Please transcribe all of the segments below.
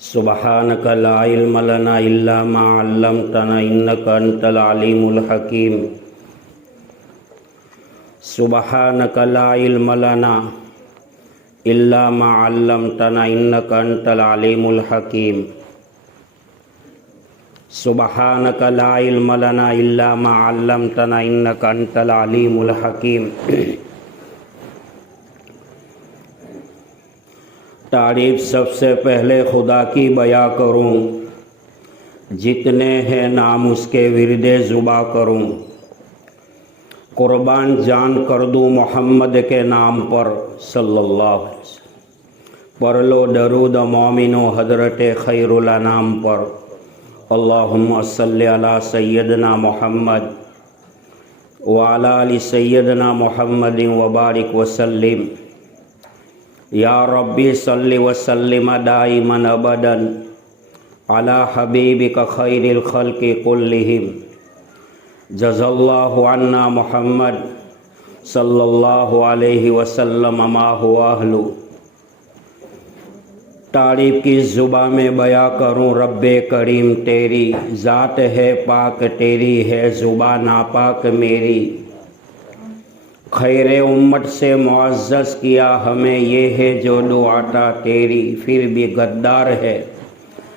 سبحانک لا علم لنا الا ما علمتنا انک انت العلیم الحکیم سبحانک لا علم لنا الا ما علمتنا انک انت العلیم الحکیم سبحانک لا علم لنا الا ما علمتنا انک انت العلیم الحکیم۔ تعریف سب سے پہلے خدا کی بیاں کروں، جتنے ہیں نام اس کے ورد زباں کروں، قربان جان کر دوں محمد کے نام پر صلی اللہ علیہ وسلم۔ پڑھ لو درود مومنو حضرت خیر الانام پر، اللہم صلی علی سیدنا محمد وعلی آل سیدنا محمد وبارک وسلم۔ یا ربی صلی وسلم دائما ابدا علی حبیبک خیر الخلق کلہم۔ جزا اللہ عنا محمد صلی اللہ علیہ وسلم ما هو اہلہ۔ تعریف کی زباں میں بیاں کروں رب کریم تیری، ذات ہے پاک تیری ہے زباں ناپاک میری۔ خیر امت سے معزز کیا ہمیں یہ ہے جو دعاتا تیری، پھر بھی غدار ہے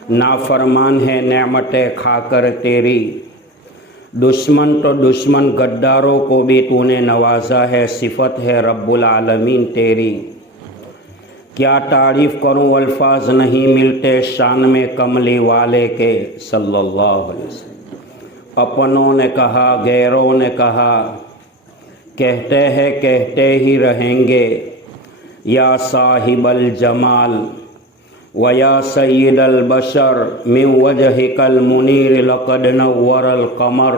نافرمان ہے نعمتیں کھا کر تیری۔ دشمن تو دشمن غداروں کو بھی تو نے نوازا ہے، صفت ہے رب العالمین تیری۔ کیا تعریف کروں الفاظ نہیں ملتے شان میں کملی والے کے صلی اللہ علیہ وسلم۔ اپنوں نے کہا غیروں نے کہا، کہتے ہیں کہتے ہی رہیں گے، یا صاحب الجمال و یا سید البشر من وجہک المنیر لقد نور القمر،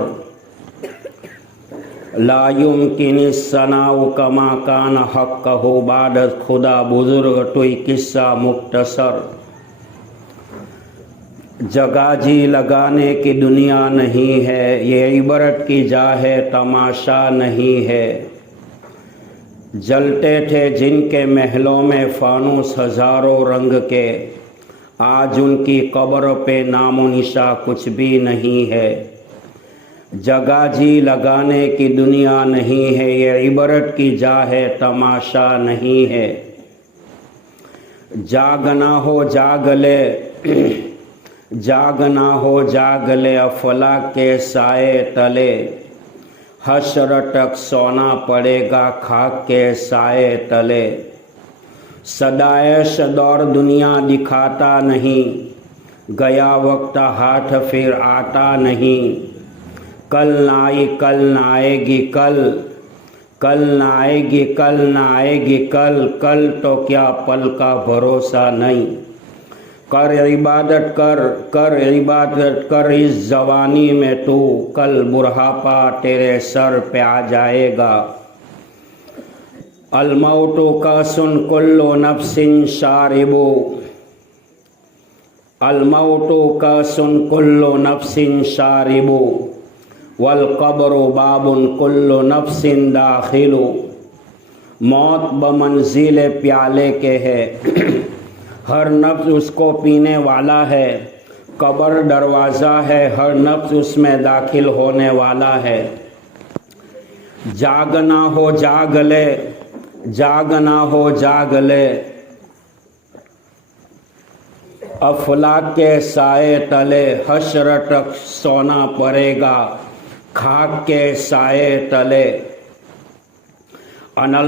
لا یمکن الثناء کما کان حقہ بعد خدا بزرگ توئی قصہ مختصر۔ جگہ جی لگانے کی دنیا نہیں ہے، یہ عبرت کی جا ہے تماشا نہیں ہے۔ جلتے تھے جن کے محلوں میں فانوس ہزاروں رنگ کے، آج ان کی قبر پہ نام و نشاں کچھ بھی نہیں ہے۔ جگہ جی لگانے کی دنیا نہیں ہے، یہ عبرت کی جا ہے تماشا نہیں ہے۔ جاگنا ہو جاگ لے جاگنا ہو جاگ لے افلاک کے سائے تلے، حشر تک سونا پڑے گا خاک کے سائے تلے۔ صدائش دور دنیا دکھاتا نہیں، گیا وقت ہاتھ پھر آتا نہیں۔ کل نہ آئی کل نہ آئے گی کل، کل نہ آئے گی کل نہ آئے گی کل، کل تو کیا پل کا بھروسہ نہیں۔ کر عبادت کر عبادت کر اس جوانی میں تو، کل بڑھاپا تیرے سر پہ آ جائے گا۔ الموت کا سن کل نفس شارب، الموت کا سن کل نفس شارب، والقبر باب کل نفس داخل۔ موت بمنزل پیالے کے ہے، ہر نفس اس کو پینے والا ہے۔ قبر دروازہ ہے، ہر نفس اس میں داخل ہونے والا ہے۔ جاگنا ہو جاگ لے جاگنا ہو جاگ لے، افلاک کے سائے تلے، حشر تک سونا پڑے گا خاک کے سائے تلے۔ انا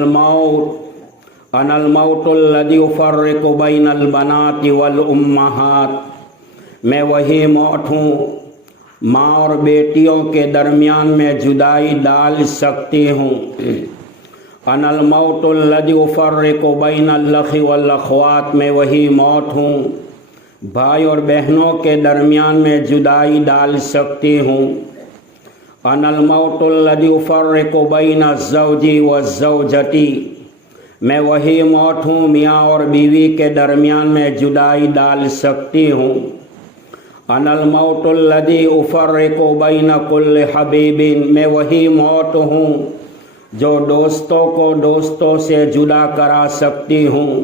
الموت الذی یفرق بین البنات والامہات، میں وہی موت ہوں ماں اور بیٹیوں کے درمیان میں جدائی ڈال سکتی ہوں۔ انا الموت الذی یفرق بین الاخ والاخوات، میں وہی موت ہوں بھائی اور بہنوں کے درمیان میں جدائی ڈال سکتی ہوں۔ انا الموت الذی یفرق بین الزوج والزوجتی، میں وہی موت ہوں میاں اور بیوی کے درمیان میں جدائی ڈال سکتی ہوں۔ انا الموت الذی افرق بین کل حبیب، میں وہی موت ہوں جو دوستوں کو دوستوں سے جدا کرا سکتی ہوں۔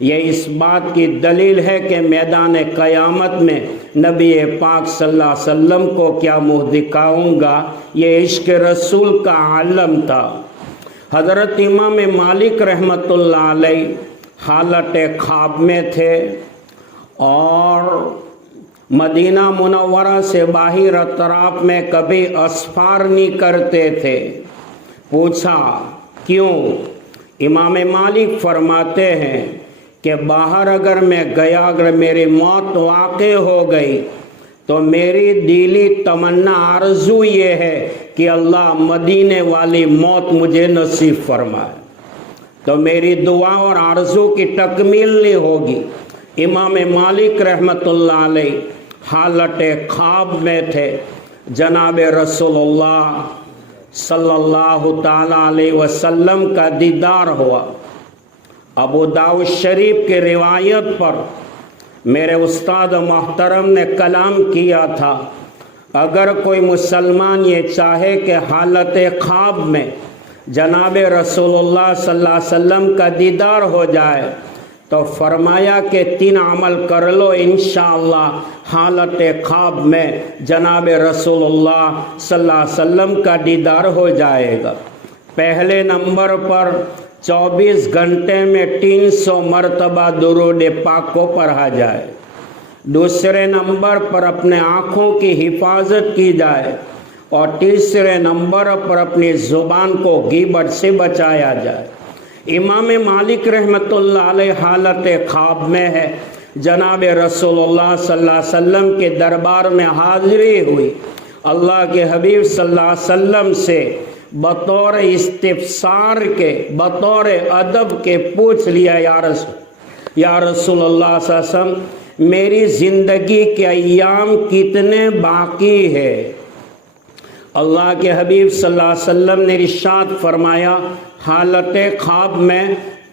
یہ اس بات کی دلیل ہے کہ میدان قیامت میں نبی پاک صلی اللہ علیہ وسلم کو کیا منہ دکھاؤں گا، یہ عشق رسول کا عالم تھا۔ حضرت امام مالک رحمۃ اللہ علیہ حالت خواب میں تھے اور مدینہ منورہ سے باہر اطراف میں کبھی اسفار نہیں کرتے تھے۔ پوچھا کیوں؟ امام مالک فرماتے ہیں کہ باہر اگر میں گیا، اگر میری موت واقع ہو گئی تو میری دلی تمنا آرزو یہ ہے کہ اللہ مدینے والی موت مجھے نصیب فرمائے، تو میری دعا اور آرزو کی تکمیل نہیں ہوگی۔ امام مالک رحمۃ اللہ علیہ حالت خواب میں تھے، جناب رسول اللہ صلی اللہ تعالیٰ علیہ وسلم کا دیدار ہوا۔ ابو داؤد شریف کی روایت پر میرے استاد محترم نے کلام کیا تھا، اگر کوئی مسلمان یہ چاہے کہ حالت خواب میں جناب رسول اللہ صلی اللہ علیہ وسلم کا دیدار ہو جائے تو فرمایا کہ 3 عمل کر لو، انشاءاللہ حالت خواب میں جناب رسول اللہ صلی اللہ علیہ وسلم کا دیدار ہو جائے گا۔ پہلے نمبر پر 24 گھنٹے میں 300 مرتبہ درود پاک کو پڑھا جائے۔ دوسرے نمبر پر اپنے آنکھوں کی حفاظت کی جائے، اور تیسرے نمبر پر اپنی زبان کو غیبت سے بچایا جائے۔ امام مالک رحمۃ اللہ علیہ حالت خواب میں ہے، جناب رسول اللہ صلی اللہ علیہ وسلم کے دربار میں حاضری ہوئی، اللہ کے حبیب صلی اللہ علیہ وسلم سے بطور استفسار کے، بطور ادب کے پوچھ لیا، یا رسول اللہ صلی اللہ علیہ وسلم میری زندگی کے ایام کتنے باقی ہے؟ اللہ کے حبیب صلی اللہ علیہ وسلم نے ارشاد فرمایا، حالت خواب میں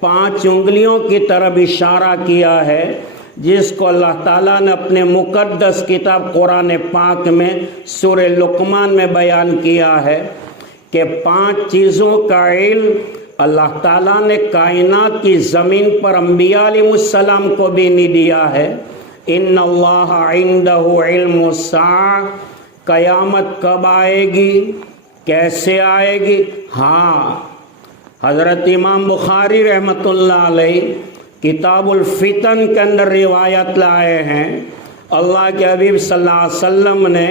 5 انگلیوں کی طرف اشارہ کیا ہے، جس کو اللہ تعالیٰ نے اپنے مقدس کتاب قرآن پاک میں سورہ لقمان میں بیان کیا ہے کہ 5 چیزوں کا علم اللہ تعالیٰ نے کائنات کی زمین پر انبیاء علیہ السلام کو بھی نہیں دیا ہے۔ ان اللہ عندہ علم الساعہ، قیامت کب آئے گی، کیسے آئے گی؟ ہاں، حضرت امام بخاری رحمۃ اللہ علیہ کتاب الفتن کے اندر روایت لائے ہیں، اللہ کے حبیب صلی اللہ علیہ وسلم نے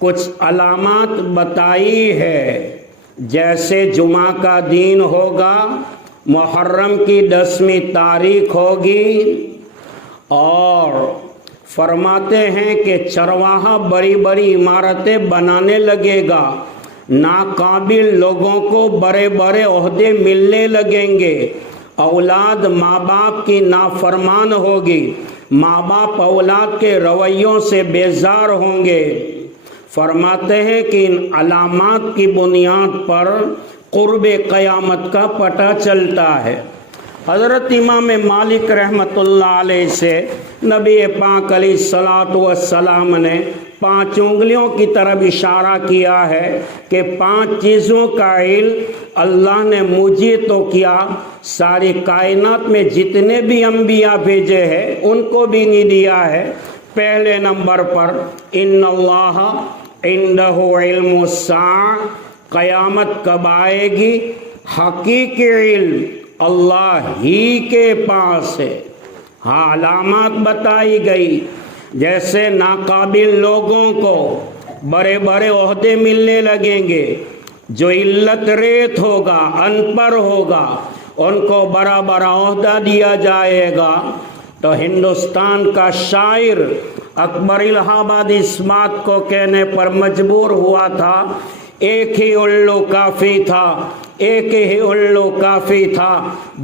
کچھ علامات بتائی ہے، جیسے جمعہ کا دن ہوگا، محرم کی 10ویں تاریخ ہوگی، اور فرماتے ہیں کہ چرواہا بڑی بڑی عمارتیں بنانے لگے گا، ناقابل لوگوں کو بڑے بڑے عہدے ملنے لگیں گے، اولاد ماں باپ کی نافرمان ہوگی، ماں باپ اولاد کے رویوں سے بیزار ہوں گے۔ فرماتے ہیں کہ ان علامات کی بنیاد پر قرب قیامت کا پتہ چلتا ہے۔ حضرت امام مالک رحمۃ اللہ علیہ سے نبی پاک علیہ الصلاۃ والسلام نے 5 انگلیوں کی طرف اشارہ کیا ہے کہ 5 چیزوں کا علم اللہ نے مجھے تو کیا، ساری کائنات میں جتنے بھی انبیاء بھیجے ہیں ان کو بھی نہیں دیا ہے۔ پہلے نمبر پر ان اللہ عندہ علم الساعہ، قیامت کب آئے گی، حقیقی علم اللہ ہی کے پاس ہے۔ ہاں، علامات بتائی گئی، جیسے ناقابل لوگوں کو بڑے بڑے عہدے ملنے لگیں گے، جو علت ریت ہوگا، ان پڑھ ہوگا، ان کو بڑا بڑا عہدہ دیا جائے گا۔ تو ہندوستان کا شاعر اکبر الہ آبادی اس بات کو کہنے پر مجبور ہوا تھا، ایک ہی الو کافی تھا، ایک ہی الو کافی تھا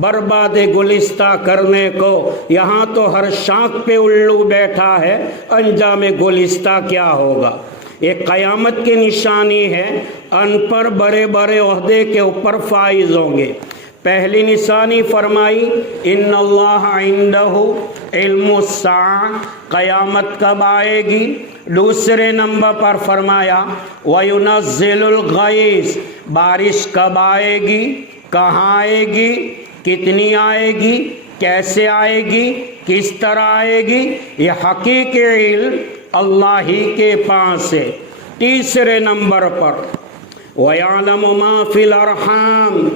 برباد گلستہ کرنے کو، یہاں تو ہر شاخ پہ الو بیٹھا ہے، انجام گلستہ کیا ہوگا؟ یہ قیامت کی نشانی ہے، ان پر بڑے بڑے عہدے کے اوپر فائز ہوں گے۔ پہلی نشانی فرمائی ان اللہ عندہ علم الساعہ، قیامت کب آئے گی۔ دوسرے نمبر پر فرمایا وَيُنَزِّلُ الْغَيْثَ، بارش کب آئے گی، کہاں آئے گی، کتنی آئے گی، کیسے آئے گی، کس طرح آئے گی، یہ حقیقی علم اللہ ہی کے پاس ہے۔ تیسرے نمبر پر وَيَعْلَمُ مَا فِي الْأَرْحَامِ،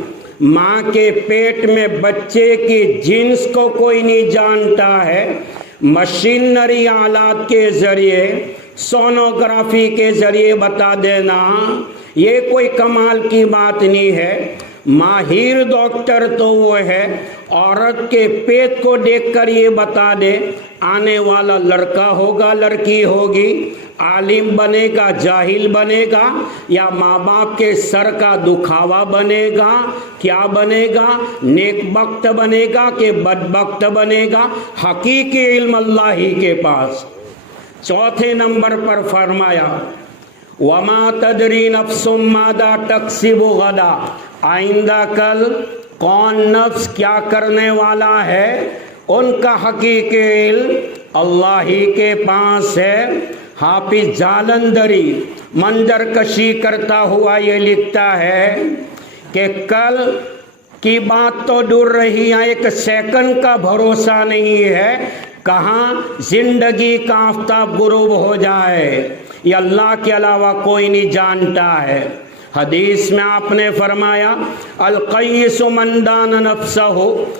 ماں کے پیٹ میں بچے کی جنس کو کوئی نہیں جانتا ہے۔ مشینری آلات کے ذریعے، سونوگرافی کے ذریعے بتا دینا یہ کوئی کمال کی بات نہیں ہے۔ ماہر ڈاکٹر تو وہ ہے عورت کے پیٹ کو دیکھ کر یہ بتا دے آنے والا لڑکا ہوگا لڑکی ہوگی، عالم بنے گا جاہل بنے گا، یا ماں باپ کے سر کا دکھاوا بنے گا، کیا بنے گا، نیک بخت بنے گا کہ بدبخت بنے گا۔ حقیقی علم اللہ ہی کے پاس۔ چوتھے نمبر پر فرمایا وَمَا تَدْرِي نَفْسٌ مَاذَا تَكْسِبُ غَدًا، آئندہ کل کون نفس کیا کرنے والا ہے، ان کا حقیقی علم اللہ ہی کے پاس ہے۔ حافظ جالندری منظر کشی کرتا ہوا یہ لکھتا ہے کہ کل کی بات تو دور رہی ہے، ایک سیکنڈ کا بھروسہ نہیں ہے، کہاں زندگی کا آفتاب غروب ہو جائے یہ اللہ کے علاوہ کوئی نہیں جانتا ہے۔ حدیث میں آپ نے فرمایا القیس من دان نفسہ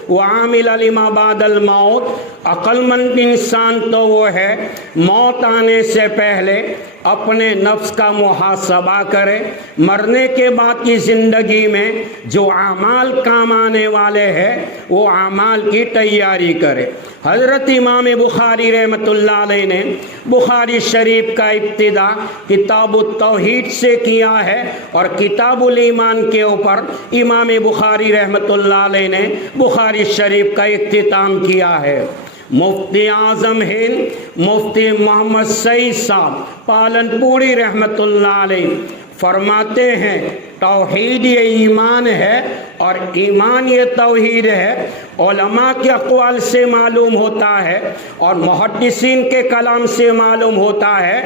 وعامل لما بعد الموت، عقل مند انسان تو وہ ہے موت آنے سے پہلے اپنے نفس کا محاسبہ کرے، مرنے کے بعد کی زندگی میں جو اعمال کام آنے والے ہیں وہ اعمال کی تیاری کرے۔ حضرت امام بخاری رحمۃ اللہ علیہ نے بخاری شریف کا ابتدا کتاب التوحید سے کیا ہے، اور کتاب الایمان کے اوپر امام بخاری رحمۃ اللہ علیہ نے بخاری شریف کا اختتام کیا ہے۔ مفتی اعظم ہند مفتی محمد سعید صاحب پالن پوری رحمۃ اللہ علیہ فرماتے ہیں توحید یہ ایمان ہے اور ایمان یہ توحید ہے۔ علماء کے اقوال سے معلوم ہوتا ہے اور محدثین کے کلام سے معلوم ہوتا ہے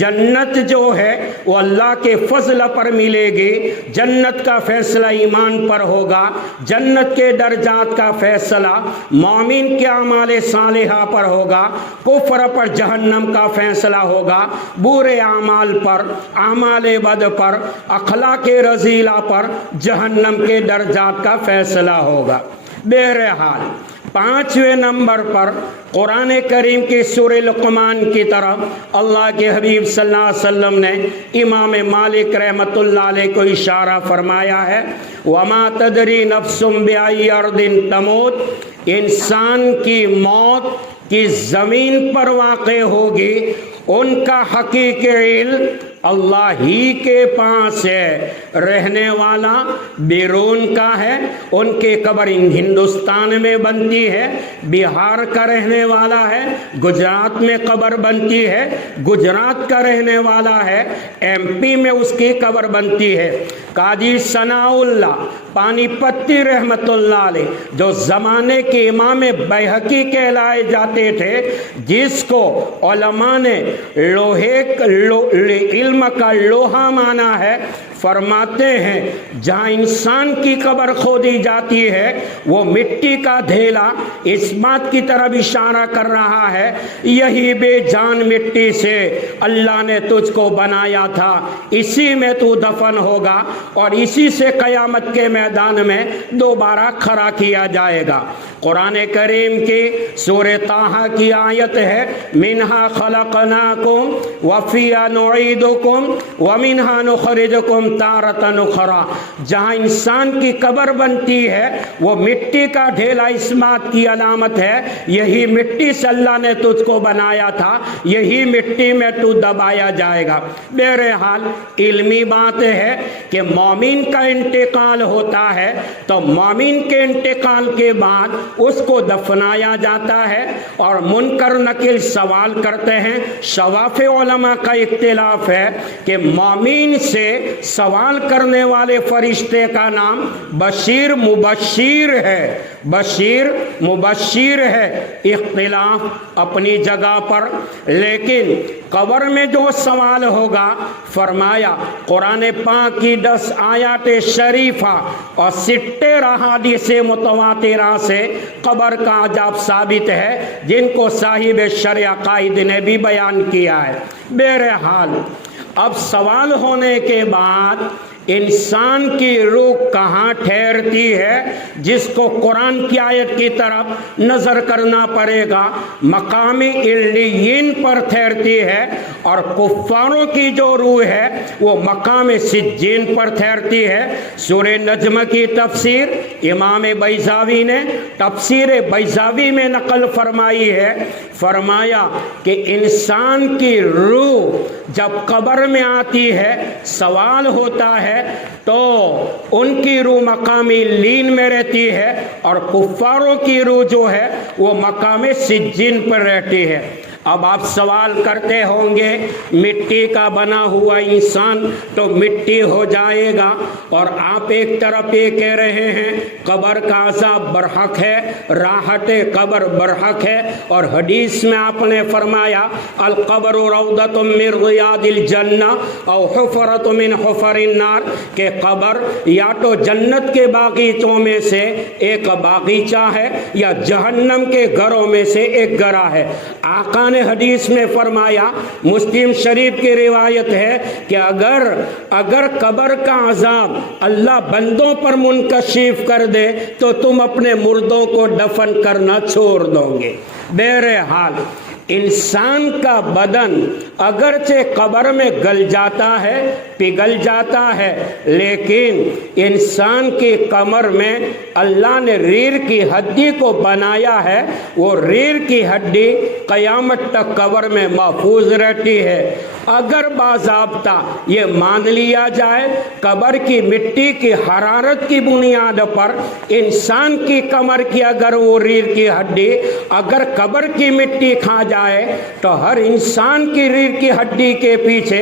جنت جو ہے وہ اللہ کے فضل پر ملے گی، جنت کا فیصلہ ایمان پر ہوگا، جنت کے درجات کا فیصلہ مومن کے اعمال صالحہ پر ہوگا، کفر پر جہنم کا فیصلہ ہوگا، برے اعمال پر، اعمال بد پر، اخلاق رذیلہ پر جہنم کے درجات کا فیصلہ ہوگا۔ بہرحال پانچویں نمبر پر قرآن کریم کی سورہ لقمان کی طرف اللہ کے حبیب صلی اللہ علیہ وسلم نے امام مالک رحمۃ اللہ علیہ کو اشارہ فرمایا ہے وَمَا تَدْرِي نَفْسٌ بِأَيِّ أَرْضٍ تَمُوتُ، انسان کی موت کی زمین پر واقع ہوگی، ان کا حقیقی علم اللہ ہی کے پاس ہے۔ رہنے والا بیرون کا ہے، ان کے قبر ہندوستان میں بنتی ہے، بہار کا رہنے والا ہے گجرات میں قبر بنتی ہے، گجرات کا رہنے والا ہے ایم پی میں اس کی قبر بنتی ہے۔ قاضی ثناء اللہ پانی پتی رحمت اللہ علیہ جو زمانے کے امام بیہقی کہلائے جاتے تھے، جس کو علماء نے علم کا لوہا مانا ہے، فرماتے ہیں جہاں انسان کی قبر کھودی جاتی ہے وہ مٹی کا ڈھیلا اس بات کی طرف اشارہ کر رہا ہے یہی بے جان مٹی سے اللہ نے تجھ کو بنایا تھا، اسی میں تو دفن ہوگا اور اسی سے قیامت کے میدان میں دوبارہ کھڑا کیا جائے گا۔ قرآن کریم کی سورہ طٰہٰ کی آیت ہے منہا خلقناکم وفیہا نعیدکم ومنہا نخرجکم تارۃ اخری، جہاں انسان کی قبر بنتی ہے وہ مٹی کا ڈھیلا اس بات کی علامت ہے یہی مٹی سے اللہ نے تجھ کو بنایا تھا، یہی مٹی میں تو دبایا جائے گا۔ بہرحال علمی بات ہے کہ مومن کا انتقال ہوتا ہے تو مومن کے انتقال کے بعد اس کو دفنایا جاتا ہے، اور منکر نکیر سوال کرتے ہیں، شواف علماء کا اختلاف ہے کہ مومن سے سوال کرنے والے فرشتے کا نام بشیر مبشر ہے، بشیر مبشر ہے، اختلاف اپنی جگہ پر، لیکن قبر میں جو سوال ہوگا فرمایا قرآن پاک کی 10 آیات شریفہ اور 60 احادیث متواترہ سے قبر کا عذاب ثابت ہے، جن کو صاحب شرع عقائد نے بھی بیان کیا ہے۔ بہرحال اب سوال ہونے کے بعد انسان کی روح کہاں ٹھہرتی ہے، جس کو قرآن کی آیت کی طرف نظر کرنا پڑے گا۔ مقام علیین پر ٹھہرتی ہے، اور کفاروں کی جو روح ہے وہ مقام سجین پر ٹھہرتی ہے۔ سورہ نجم کی تفسیر امام بیضاوی نے تفسیر بیضاوی میں نقل فرمائی ہے، فرمایا کہ انسان کی روح جب قبر میں آتی ہے سوال ہوتا ہے تو ان کی روح مقام لین میں رہتی ہے، اور کفاروں کی روح جو ہے وہ مقام سجین پر رہتی ہے۔ اب آپ سوال کرتے ہوں گے مٹی کا بنا ہوا انسان تو مٹی ہو جائے گا، اور آپ ایک طرف یہ کہہ رہے ہیں قبر کا عذاب برحق ہے، راحت قبر برحق ہے، اور حدیث میں آپ نے فرمایا القبر روضۃ من ریاض الجنہ او حفرۃ من حفر النار، کہ قبر یا تو جنت کے باغیچوں میں سے ایک باغیچہ ہے یا جہنم کے گھروں میں سے ایک گھرا ہے۔ آقا نے حدیث میں فرمایا، مسلم شریف کی روایت ہے کہ اگر قبر کا عذاب اللہ بندوں پر منکشف کر دے تو تم اپنے مردوں کو دفن کرنا چھوڑ دو گے۔ بہرحال انسان کا بدن اگرچہ قبر میں گل جاتا ہے، پگھل جاتا ہے، لیکن انسان کی کمر میں اللہ نے ریڑھ کی ہڈی کو بنایا ہے، وہ ریڑھ کی ہڈی قیامت تک قبر میں محفوظ رہتی ہے۔ اگر باضابطہ یہ مان لیا جائے قبر کی مٹی کی حرارت کی بنیاد پر انسان کی کمر کی اگر وہ ریڑھ کی ہڈی اگر قبر کی مٹی کھا جائے تو ہر انسان کی ریڑھ کی ہڈی کے پیچھے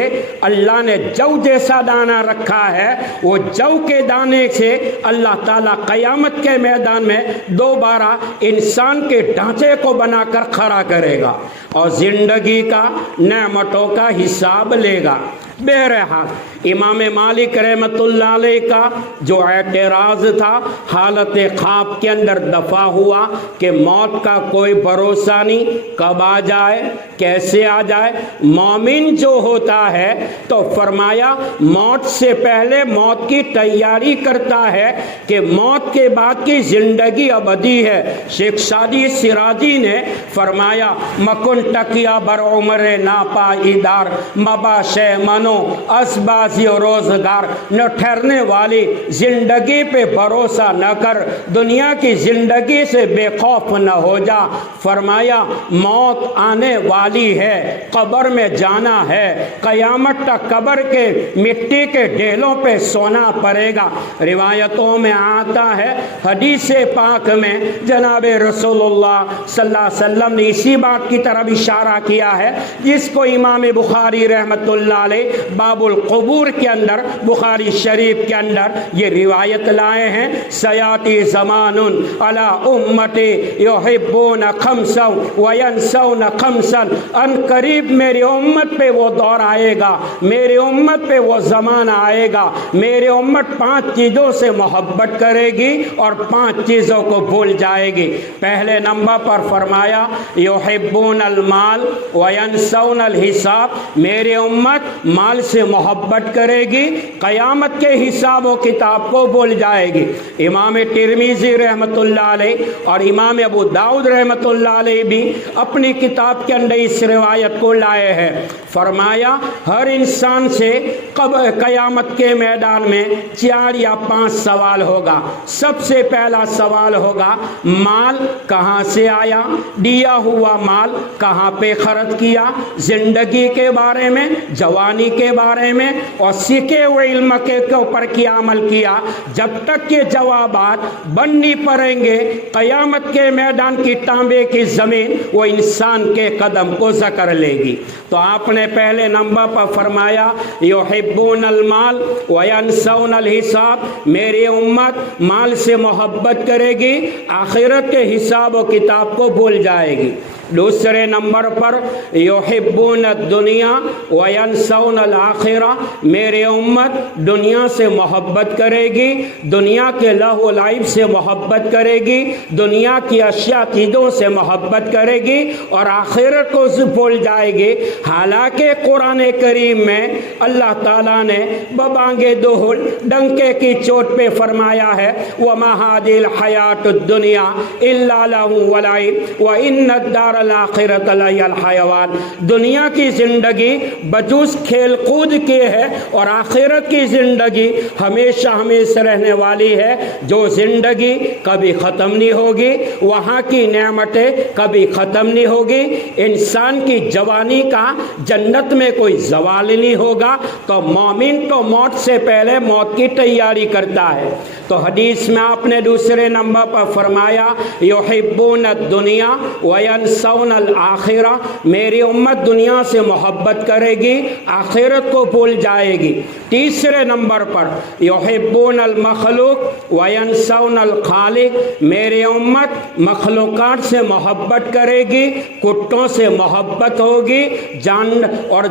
اللہ نے جو جیسا دانہ رکھا ہے، وہ جو کے دانے سے اللہ تعالیٰ قیامت کے میدان میں دوبارہ انسان کے ڈھانچے کو بنا کر کھڑا کرے گا اور زندگی کا نعمتوں کا حساب لے گا۔ بہرحال امام مالک رحمت اللہ علیہ کا جو اعتراض تھا حالت خواب کے اندر دفع ہوا کہ موت کا کوئی بھروسہ نہیں، کب آ جائے کیسے آ جائے۔ مومن جو ہوتا ہے تو فرمایا موت سے پہلے موت کی تیاری کرتا ہے کہ موت کے بعد کی زندگی ابدی ہے۔ شیخ شادی سراجی نے فرمایا مکن تکیا بر عمر ناپا ادار مباش منو اسبازی و روزگار، نہ ٹھہرنے والی زندگی پہ بھروسہ نہ کر، دنیا کی زندگی سے بے خوف نہ ہو جا۔ فرمایا موت آنے والی ہے، قبر میں جانا ہے، قیامت تک قبر کے مٹی کے ڈھیلوں پہ سونا پڑے گا۔ روایتوں میں آتا ہے، حدیث پاک میں جناب رسول اللہ صلی اللہ علیہ وسلم نے اسی بات کی طرف اشارہ کیا ہے جس کو امام بخاری رحمت اللہ علیہ باب القبور کے اندر بخاری شریف کے اندر یہ روایت لائے ہیں۔ سیاتی زمان علی امتی یحبون خمسا وینسون خمسا، ان قریب میری امت پہ وہ دور آئے گا، میری امت پہ وہ زمانہ آئے گا، میری امت 5 چیزوں سے محبت کرے گی اور 5 چیزوں کو بھول جائے گی۔ پہلے نمبر پر فرمایا یحبون المال وینسون الحساب، میری امت مال سے محبت کرے گی، قیامت کے حساب و کتاب کو بھول جائے گی۔ امام ترمذی رحمت اللہ علیہ اور امام ابو داؤد رحمت اللہ علیہ بھی اپنی کتاب کے اندر اس روایت کو لائے ہیں۔ فرمایا ہر انسان سے قیامت کے میدان میں 4 یا 5 سوال ہوگا۔ سب سے پہلا سوال ہوگا مال کہاں سے آیا، دیا ہوا مال کہاں پہ خرچ کیا، زندگی کے بارے میں، جوانی کے بارے میں اور سیکھے ہوئے علم کے اوپر کیا عمل کیا، جب تک یہ جوابات بن نہیں پڑیں گے قیامت کے میدان کی تانبے کی زمین وہ انسان کے قدم کو ذکر لے گی۔ تو آپ نے پہلے نمبر پر فرمایا یحبون المال وینسون الحساب، میری امت مال سے محبت کرے گی، آخرت کے حساب و کتاب کو بھول جائے گی۔ دوسرے نمبر پر یحبون الدنیا وینسون الآخرہ، میری امت دنیا سے محبت کرے گی، دنیا کے لہو و لعب سے محبت کرے گی، دنیا کی اشیاء چیزوں سے محبت کرے گی اور آخرت کو بھول جائے گی۔ حالانکہ قرآن کریم میں اللہ تعالیٰ نے ببانگے دہل ڈنکے کی چوٹ پہ فرمایا ہے وَمَا هَٰذِهِ الْحَيَاةُ الدُّنْيَا إِلَّا لَهْوٌ وَلَعِبٌ وَإِنَّ الدَّارَ الآخرۃ لہی الحیوان، دنیا کی زندگی بجز کھیل کود کے ہے اور آخرت کی زندگی ہمیشہ ہمیشہ رہنے والی ہے۔ جو زندگی کبھی ختم نہیں ہوگی، وہاں کی نعمتیں کبھی ختم نہیں ہوگی، انسان کی جوانی کا جنت میں کوئی زوال نہیں ہوگا۔ تو مومن تو موت سے پہلے موت کی تیاری کرتا ہے۔ تو حدیث میں آپ نے دوسرے نمبر پر فرمایا یحبون الدنیا وینسون الآخرہ، میری امت دنیا سے محبت کرے گی، آخرت کو بھول جائے گی۔ تیسرے نمبر پر یحبون المخلوق وینسون الخالق، میری امت مخلوقات سے محبت کرے گی، کتوں سے محبت ہوگی،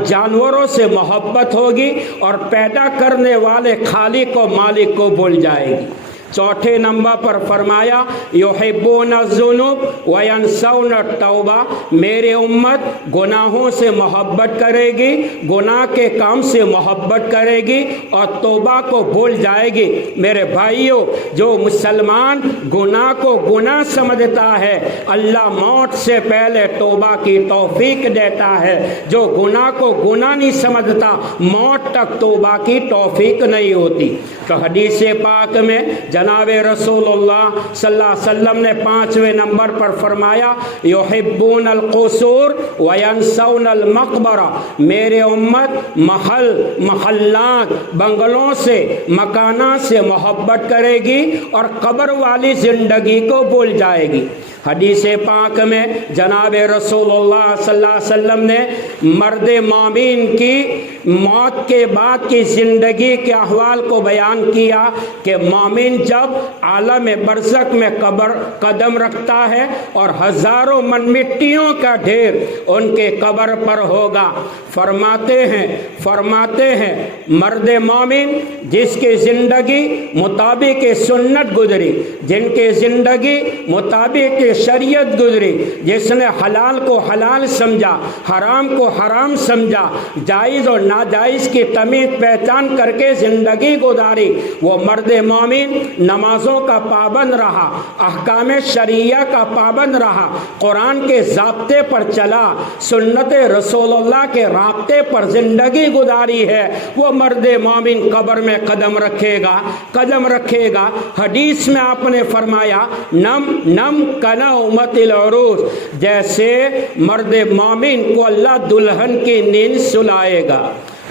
جانوروں سے محبت ہوگی اور پیدا کرنے والے خالق و مالک کو بھول جائے گی۔ چوتھے نمبر پر فرمایا یحبون الذنوب وینسون التوبہ، میری امت گناہوں سے محبت کرے گی، گناہ کے کام سے محبت کرے گی اور توبہ کو بھول جائے گی۔ میرے بھائیوں، جو مسلمان گناہ کو گناہ سمجھتا ہے اللہ موت سے پہلے توبہ کی توفیق دیتا ہے، جو گناہ کو گناہ نہیں سمجھتا موت تک توبہ کی توفیق نہیں ہوتی۔ تو حدیث پاک میں جناب رسول اللہ صلی اللہ علیہ وسلم نے 5ویں نمبر پر فرمایا یحبون القصور وینسون المقبرہ، میرے امت محلات بنگلوں سے مکانات سے محبت کرے گی اور قبر والی زندگی کو بھول جائے گی۔ حدیث پاک میں جناب رسول اللہ صلی اللہ علیہ وسلم نے مرد مومن کی موت کے بعد کی زندگی کے احوال کو بیان کیا کہ مومن جب عالم برزخ میں قدم رکھتا ہے اور ہزاروں من مٹیوں کا ڈھیر ان کے قبر پر ہوگا، فرماتے ہیں مرد مومن جس کی زندگی مطابق سنت گزری، جن کی زندگی مطابق شریعت گزری، جس نے حلال کو حلال سمجھا، حرام کو حرام سمجھا، جائز اور ناجائز کی تمیز پہچان کر کے زندگی گزاری، وہ مرد مومن نمازوں کا پابند رہا، احکام شریعہ کا پابند رہا، قرآن کے ضابطے پر چلا، سنت رسول اللہ کے رابطے پر زندگی گزاری ہے، وہ مرد مومن قبر میں قدم رکھے گا۔ حدیث میں آپ نے فرمایا نم کنا امت العروس، جیسے مرد مومن کو اللہ دلہن کی نیند سلائے گا۔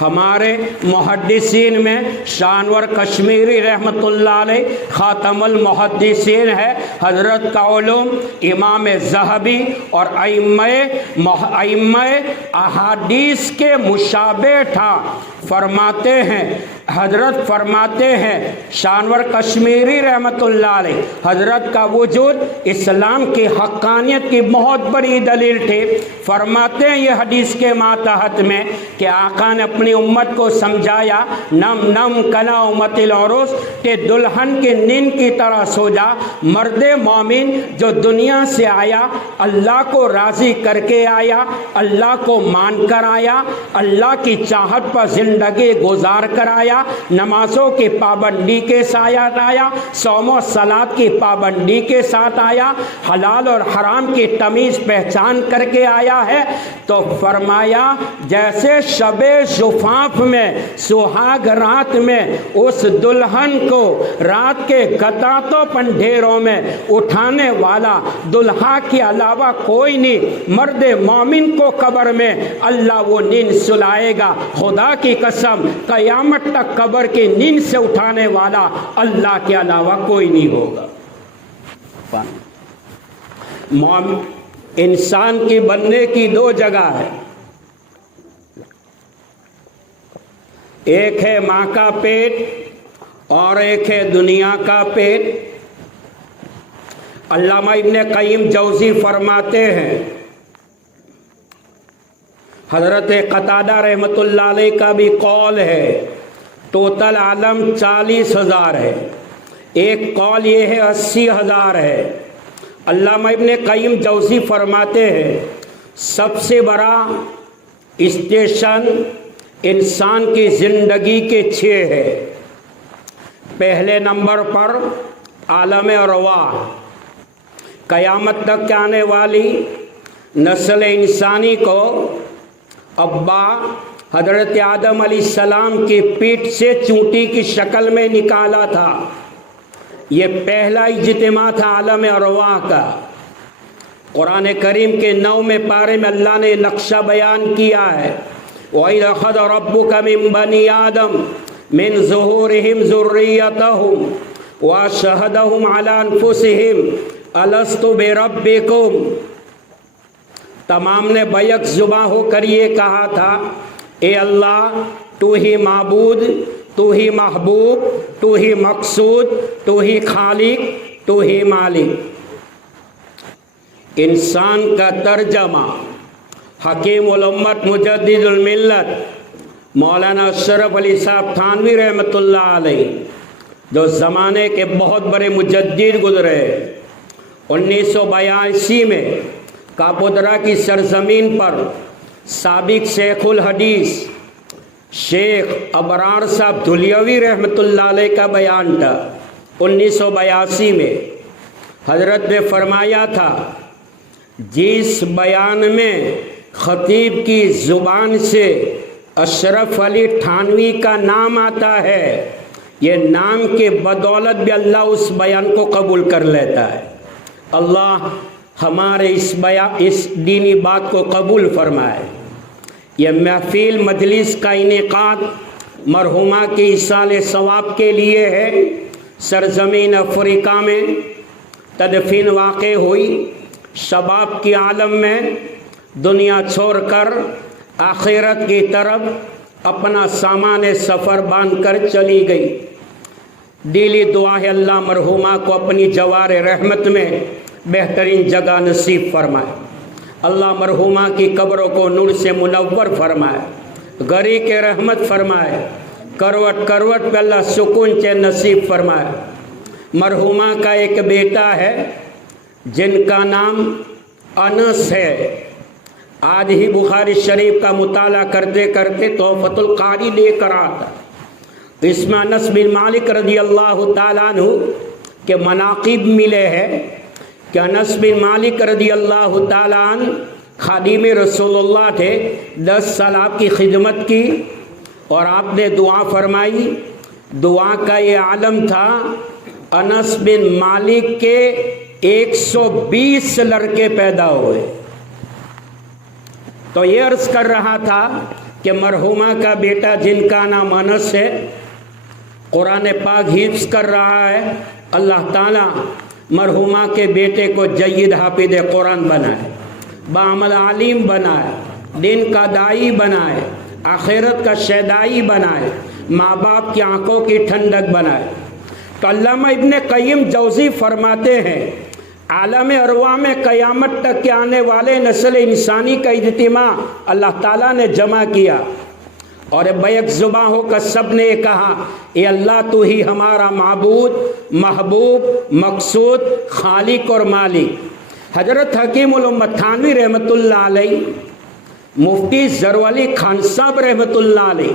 ہمارے محدثین میں شانور کشمیری رحمۃ اللہ علیہ خاتم المحدثین ہے، حضرت کا علوم امام ذہبی اور ائمہ احادیث کے مشابہ تھا۔ حضرت فرماتے ہیں شانور کشمیری رحمۃ اللہ علیہ، حضرت کا وجود اسلام کی حقانیت کی بہت بڑی دلیل تھی۔ فرماتے ہیں یہ حدیث کے ماتحت میں کہ آقا نے اپنی امت کو سمجھایا نم کنا امت العروس کہ دلہن کی نیند کی طرح سو جا۔ مرد مومن جو دنیا سے آیا اللہ کو راضی کر کے آیا، اللہ کو مان کر آیا، اللہ کی چاہت پر زندگی گزار کر آیا، نمازوں کی پابندی کے ساتھ آیا، صوم و صلات کی پابندی کے ساتھ آیا، حلال اور حرام کی تمیز پہچان کر کے آیا ہے، تو فرمایا جیسے شب زفاف میں سہاگ رات میں اس دلہن کو رات کے گتاتوں پنڈھیروں میں اٹھانے والا دلہا کے علاوہ کوئی نہیں، مرد مومن کو قبر میں اللہ وہ نیند سلائے گا۔ خدا کی قسم قیامت تک قبر کی نیند سے اٹھانے والا اللہ کے علاوہ کوئی نہیں ہوگا۔ انسان کی بننے کی دو جگہ ہے، ایک ہے ماں کا پیٹ اور ایک ہے دنیا کا پیٹ۔ علامہ ابن قیم جوزی فرماتے ہیں، حضرت قتادہ رحمۃ اللہ علیہ کا بھی قول ہے، ٹوٹل عالم 40,000 ہے، ایک قول یہ ہے 80,000 ہے۔ علامہ ابن قیم جوزی فرماتے ہیں سب سے بڑا اسٹیشن انسان کی زندگی کے 6 ہے۔ پہلے نمبر پر عالم ارواح، قیامت تک آنے والی نسل انسانی کو ابا حضرت آدم علیہ السلام کی پیٹھ سے چونٹی کی شکل میں نکالا تھا، یہ پہلا اجتماع تھا عالم ارواح کا۔ قرآن کریم کے 9ویں پارے میں اللہ نے نقشہ بیان کیا ہے، وَإِذْ أَخَذَ رَبُّكَ مِنْ بَنِي آدَمَ مِنْ ظُهُورِهِمْ ذُرِّيَّتَهُمْ وَأَشْهَدَهُمْ عَلَىٰ أَنفُسِهِمْ أَلَسْتُ بِرَبِّكُمْ۔ تمام نے بیک زباں ہو کر یہ کہا تھا، اے اللہ تو ہی معبود، تو ہی محبوب، تو ہی مقصود، تو ہی خالق، تو ہی مالک۔ انسان کا ترجمہ حکیم الامت مجدد الملت مولانا اشرف علی صاحب تھانوی رحمۃ اللہ علیہ، جو زمانے کے بہت بڑے مجدد گزرے، 1982 میں کاپودرا کی سرزمین پر سابق شیخ الحدیث شیخ ابرار صاحب دھلیوی رحمۃ اللہ علیہ کا بیان تھا۔ 1982 میں حضرت نے فرمایا تھا، جس بیان میں خطیب کی زبان سے اشرف علی تھانوی کا نام آتا ہے، یہ نام کے بدولت بھی اللہ اس بیان کو قبول کر لیتا ہے۔ اللہ ہمارے اس دینی بات کو قبول فرمائے۔ یہ محفل مجلس کا انعقاد مرحومہ کی ایصال ثواب کے لیے ہے۔ سرزمین افریقہ میں تدفین واقع ہوئی، شباب کی عالم میں دنیا چھوڑ کر آخرت کی طرف اپنا سامان سفر باندھ کر چلی گئی۔ دلی دعا ہے اللہ مرحومہ کو اپنی جوار رحمت میں بہترین جگہ نصیب فرمائے، اللہ مرحومہ کی قبروں کو نور سے منور فرمائے، گھری کے رحمت فرمائے، کروٹ کروٹ پہ اللہ سکون چین نصیب فرمائے۔ مرحومہ کا ایک بیٹا ہے جن کا نام انس ہے، آج ہی بخاری شریف کا مطالعہ کرتے کرتے تحفۃ القاری لے کر آتا، اس میں انس بن مالک رضی اللہ تعالیٰ عنہ کے مناقب ملے ہیں کہ انس بن مالک رضی اللہ تعالیٰ عنہ خادم رسول اللہ تھے، 10 سال آپ کی خدمت کی اور آپ نے دعا فرمائی۔ دعا کا یہ عالم تھا، انس بن مالک کے 120 لڑکے پیدا ہوئے۔ تو یہ عرض کر رہا تھا کہ مرحومہ کا بیٹا جن کا نام انس ہے، قرآن پاک حفظ کر رہا ہے، اللہ تعالیٰ مرحومہ کے بیٹے کو جید حافظ قرآن بنائے، بعمل عالم بنائے، دین کا دائی بنائے، آخرت کا شیدائی بنائے، ماں باپ کی آنکھوں کی ٹھنڈک بنائے۔ تو علامہ ابن قیم جوزی فرماتے ہیں، عالم ارواح میں قیامت تک کے آنے والے نسل انسانی کا اجتماع اللہ تعالیٰ نے جمع کیا، اور بیک زباں ہو کر سب نے کہا، اے اللہ تو ہی ہمارا معبود، محبوب، مقصود، خالق اور مالک۔ حضرت حکیم الامت تھانوی رحمۃ اللہ علیہ، مفتی ظفر علی خان صاحب رحمۃ اللہ علیہ،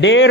1.5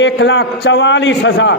1,44,000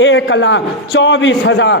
1,24,000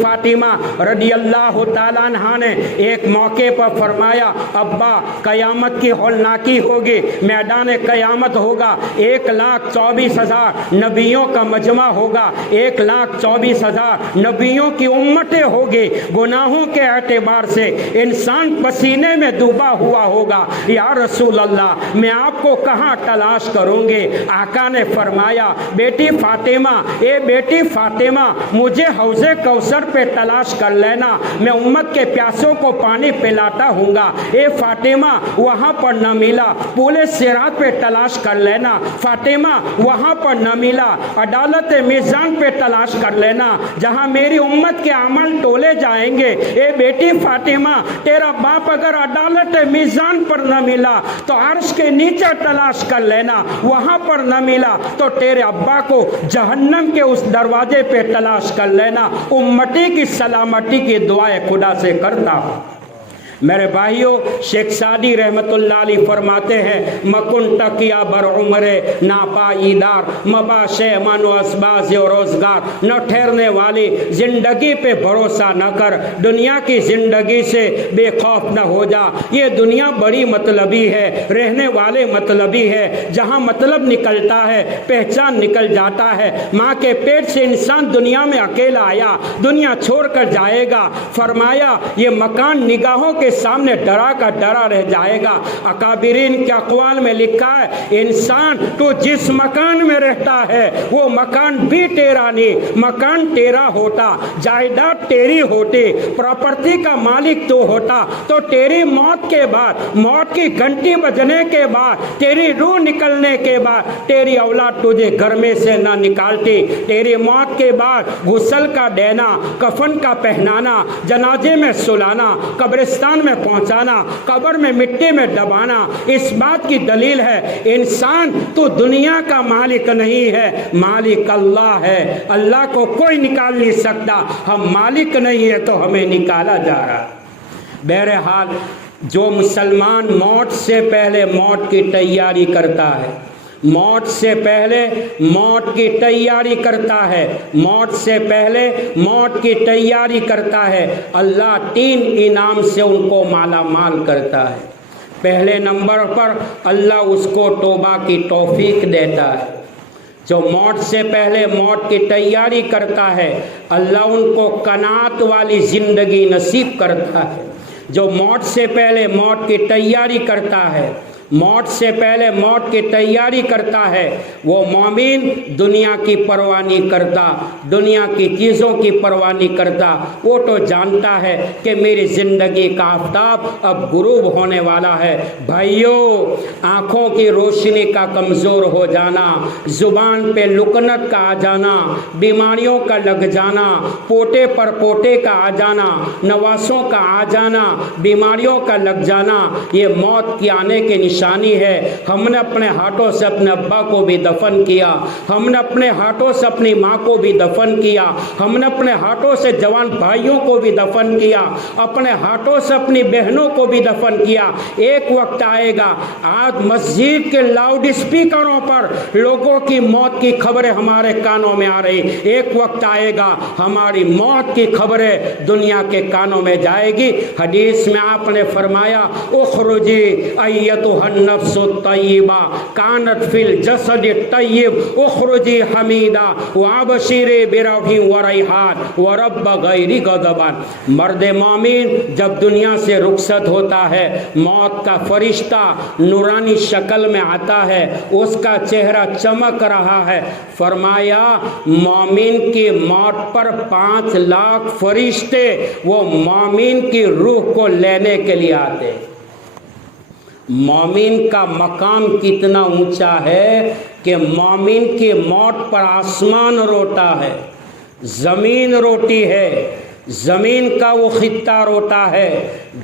فاطمہ رضی اللہ تعالیٰ عنہا نے ایک موقع پر فرمایا ابا قیامت کی ہولناکی ہوگی، میدان قیامت ہوگا، 1,24,000 نبیوں کا مجمع ہوگا، 1,24,000 نبیوں کی امتیں ہوگی، گناہوں کے اعتبار سے انسان پسینے میں ڈوبا ہوا ہوگا، یا رسول اللہ میں آپ کو کہاں تلاش کروں گے؟ آقا نے فرمایا بیٹی فاطمہ، اے بیٹی فاطمہ مجھے حوض کوثر پہ تلاش کر لینا، میں امت کے پیاسوں کو پانی پلاتا ہوں گا۔ اے فاطمہ وہاں پر نہ ملا، پل صراط پہ تلاش کر لینا، فاطمہ وہاں پر نہ ملا، عدالت میزان پہ تلاش کر لینا جہاں میری امت کے عمل تولے جائیں گے۔ اے بیٹی فاطمہ تیرا باپ اگر عدالت میزان پر نہ ملا تو عرش کے نیچے تلاش کر لینا، وہاں پر نہ ملا تو تیرے ابا کو جہنم کے اس دروازے پہ تلاش کر لینا۔ امتی کی سلامتی کی دعائیں خدا سے کرتا ہوں۔ میرے بھائیوں، شیخ سعدی رحمت اللہ علیہ فرماتے ہیں مکن تقیا بر عمر ناپائیدار مباش من و اسباز و روزگار، نہ ٹھہرنے والی زندگی پہ بھروسہ نہ کر، دنیا کی زندگی سے بے خوف نہ ہو جا۔ یہ دنیا بڑی مطلبی ہے، رہنے والے مطلبی ہے، جہاں مطلب نکلتا ہے پہچان نکل جاتا ہے۔ ماں کے پیٹ سے انسان دنیا میں اکیلا آیا، دنیا چھوڑ کر جائے گا۔ فرمایا یہ مکان نگاہوں کے سامنے ڈرا کا ڈرا رہ جائے گا۔ اکابرین کے اقوال میں لکھا ہے انسان تو جس مکان میں رہتا ہے وہ مکان بھی تیرا نہیں، مکان تیرا ہوتا، جائیداد تیری ہوتی، پراپرٹی کا مالک تو ہوتا تو تیری موت کے بعد، موت کی گھنٹی بجنے کے بعد، تیری روح نکلنے کے بعد تیری اولاد تجھے گھر میں سے نہ نکالتی۔ تیری موت کے بعد غسل کا دینا، کفن کا پہنانا، جنازے میں سلانا، قبرستان میں پہنچانا، قبر میں مٹی میں دبانا، اس بات کی دلیل ہے انسان تو دنیا کا مالک نہیں ہے، مالک اللہ ہے۔ اللہ کو کوئی نکال نہیں سکتا، ہم مالک نہیں ہے تو ہمیں نکالا جا رہا۔ بہرحال جو مسلمان موت سے پہلے موت کی تیاری کرتا ہے، موت سے پہلے موت کی تیاری کرتا ہے، موت سے پہلے موت کی تیاری کرتا ہے، اللہ 3 انعام سے ان کو مالا مال کرتا ہے۔ پہلے نمبر پر اللہ اس کو توبہ کی توفیق دیتا ہے۔ جو موت سے پہلے موت کی تیاری کرتا ہے اللہ ان کو قناعت والی زندگی نصیب کرتا ہے۔ جو موت سے پہلے موت کی تیاری کرتا ہے، موت سے پہلے موت کی تیاری کرتا ہے، وہ مومن دنیا کی پرواہ نہیں کرتا، دنیا کی چیزوں کی پرواہ نہیں کرتا۔ وہ تو جانتا ہے کہ میری زندگی کا آفتاب اب غروب ہونے والا ہے۔ بھائیوں، آنکھوں کی روشنی کا کمزور ہو جانا، زبان پہ لکنت کا آ جانا، بیماریوں کا لگ جانا، پوٹے پر پوٹے کا آ جانا، نواسوں کا آ جانا، بیماریوں کا لگ جانا، یہ موت کی آنے کے نشانی ہے۔ ہم نے اپنے ہاتھوں سے اپنے ابا کو بھی دفن کیا، ہم نے اپنے ہاتھوں سے اپنی ماں کو بھی دفن کیا، ہم نے اپنے ہاتھوں سے جوان بھائیوں کو بھی دفن کیا، اپنے ہاتھوں سے اپنی بہنوں کو بھی دفن کیا۔ ایک وقت آئے گا، آج مسجد کے لاؤڈ اسپیکروں پر لوگوں کی موت کی خبریں ہمارے کانوں میں آ رہی، ایک وقت آئے گا ہماری موت کی خبریں دنیا کے کانوں میں جائے گی۔ حدیث میں آپ نے فرمایا اخرجی ایتها النفس الطیبہ کانت فی الجسد الطیب اخرجی حمیدہ وابشری بروح وریحان ورب غیر غضبان۔ مرد مومن جب دنیا سے رخصت ہوتا ہے، موت کا فرشتہ نورانی شکل میں آتا ہے، اس کا چہرہ چمک رہا ہے۔ فرمایا مومن کی موت پر 5 لاکھ فرشتے وہ مومن کی روح کو لینے کے لیے آتے۔ مومن کا مقام کتنا اونچا ہے کہ مومن کی موت پر آسمان روتا ہے، زمین روتی ہے، زمین کا وہ خطہ روتا ہے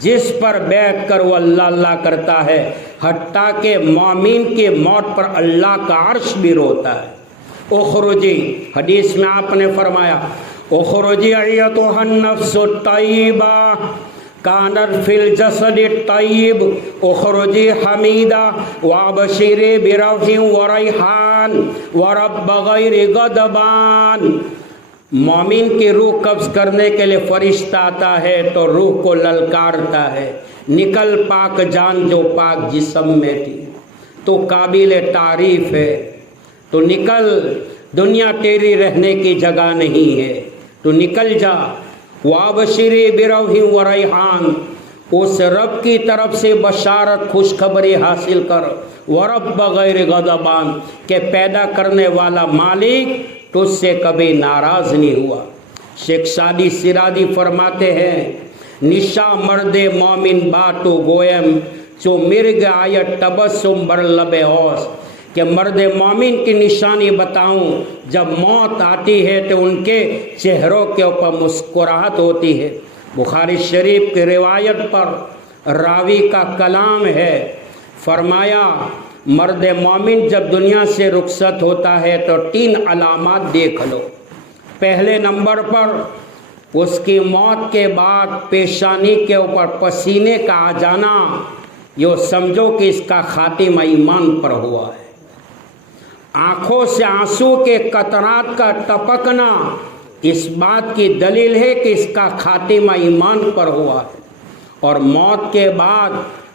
جس پر بیٹھ کر وہ اللہ اللہ کرتا ہے، حتیٰ کہ مومن کی موت پر اللہ کا عرش بھی روتا ہے۔ اخرجی، حدیث میں آپ نے فرمایا اخرجی ایتها النفس الطیبہ کانت فی الجسد الطیب اخرجی حمیدہ وابشری بروح وریحان ورب غیر غضبان۔ مومن کی روح قبض کرنے کے لیے فرشتہ آتا ہے تو روح کو للکارتا ہے، نکل پاک جان جو پاک جسم میں تھی، تو قابل تعریف ہے، تو نکل، دنیا تیری رہنے کی جگہ نہیں ہے، تو نکل جا۔ وابشری بروح و ریحان، اس رب کی طرف سے بشارت خوشخبری حاصل کر، ورب بغیر غضبان، کہ پیدا کرنے والا مالک تجھ سے کبھی ناراض نہیں ہوا۔ شیخ سعدی سرادی فرماتے ہیں، نشا مرد مومن باتو گویم چو مرگ آیت تبسم بر لب اوس، کہ مرد مومن کی نشانی بتاؤں، جب موت آتی ہے تو ان کے چہروں کے اوپر مسکراہٹ ہوتی ہے۔ بخاری شریف کی روایت پر راوی کا کلام ہے، فرمایا مرد مومن جب دنیا سے رخصت ہوتا ہے تو 3 علامات دیکھ لو۔ پہلے نمبر پر اس کی موت کے بعد پیشانی کے اوپر پسینے کا آ جانا، یہ سمجھو کہ اس کا خاتمہ ایمان پر ہوا ہے۔ آنکھوں سے آنسو کے قطرات کا ٹپکنا اس بات کی دلیل ہے کہ اس کا خاتمہ ایمان پر ہوا ہے۔ اور موت کے بعد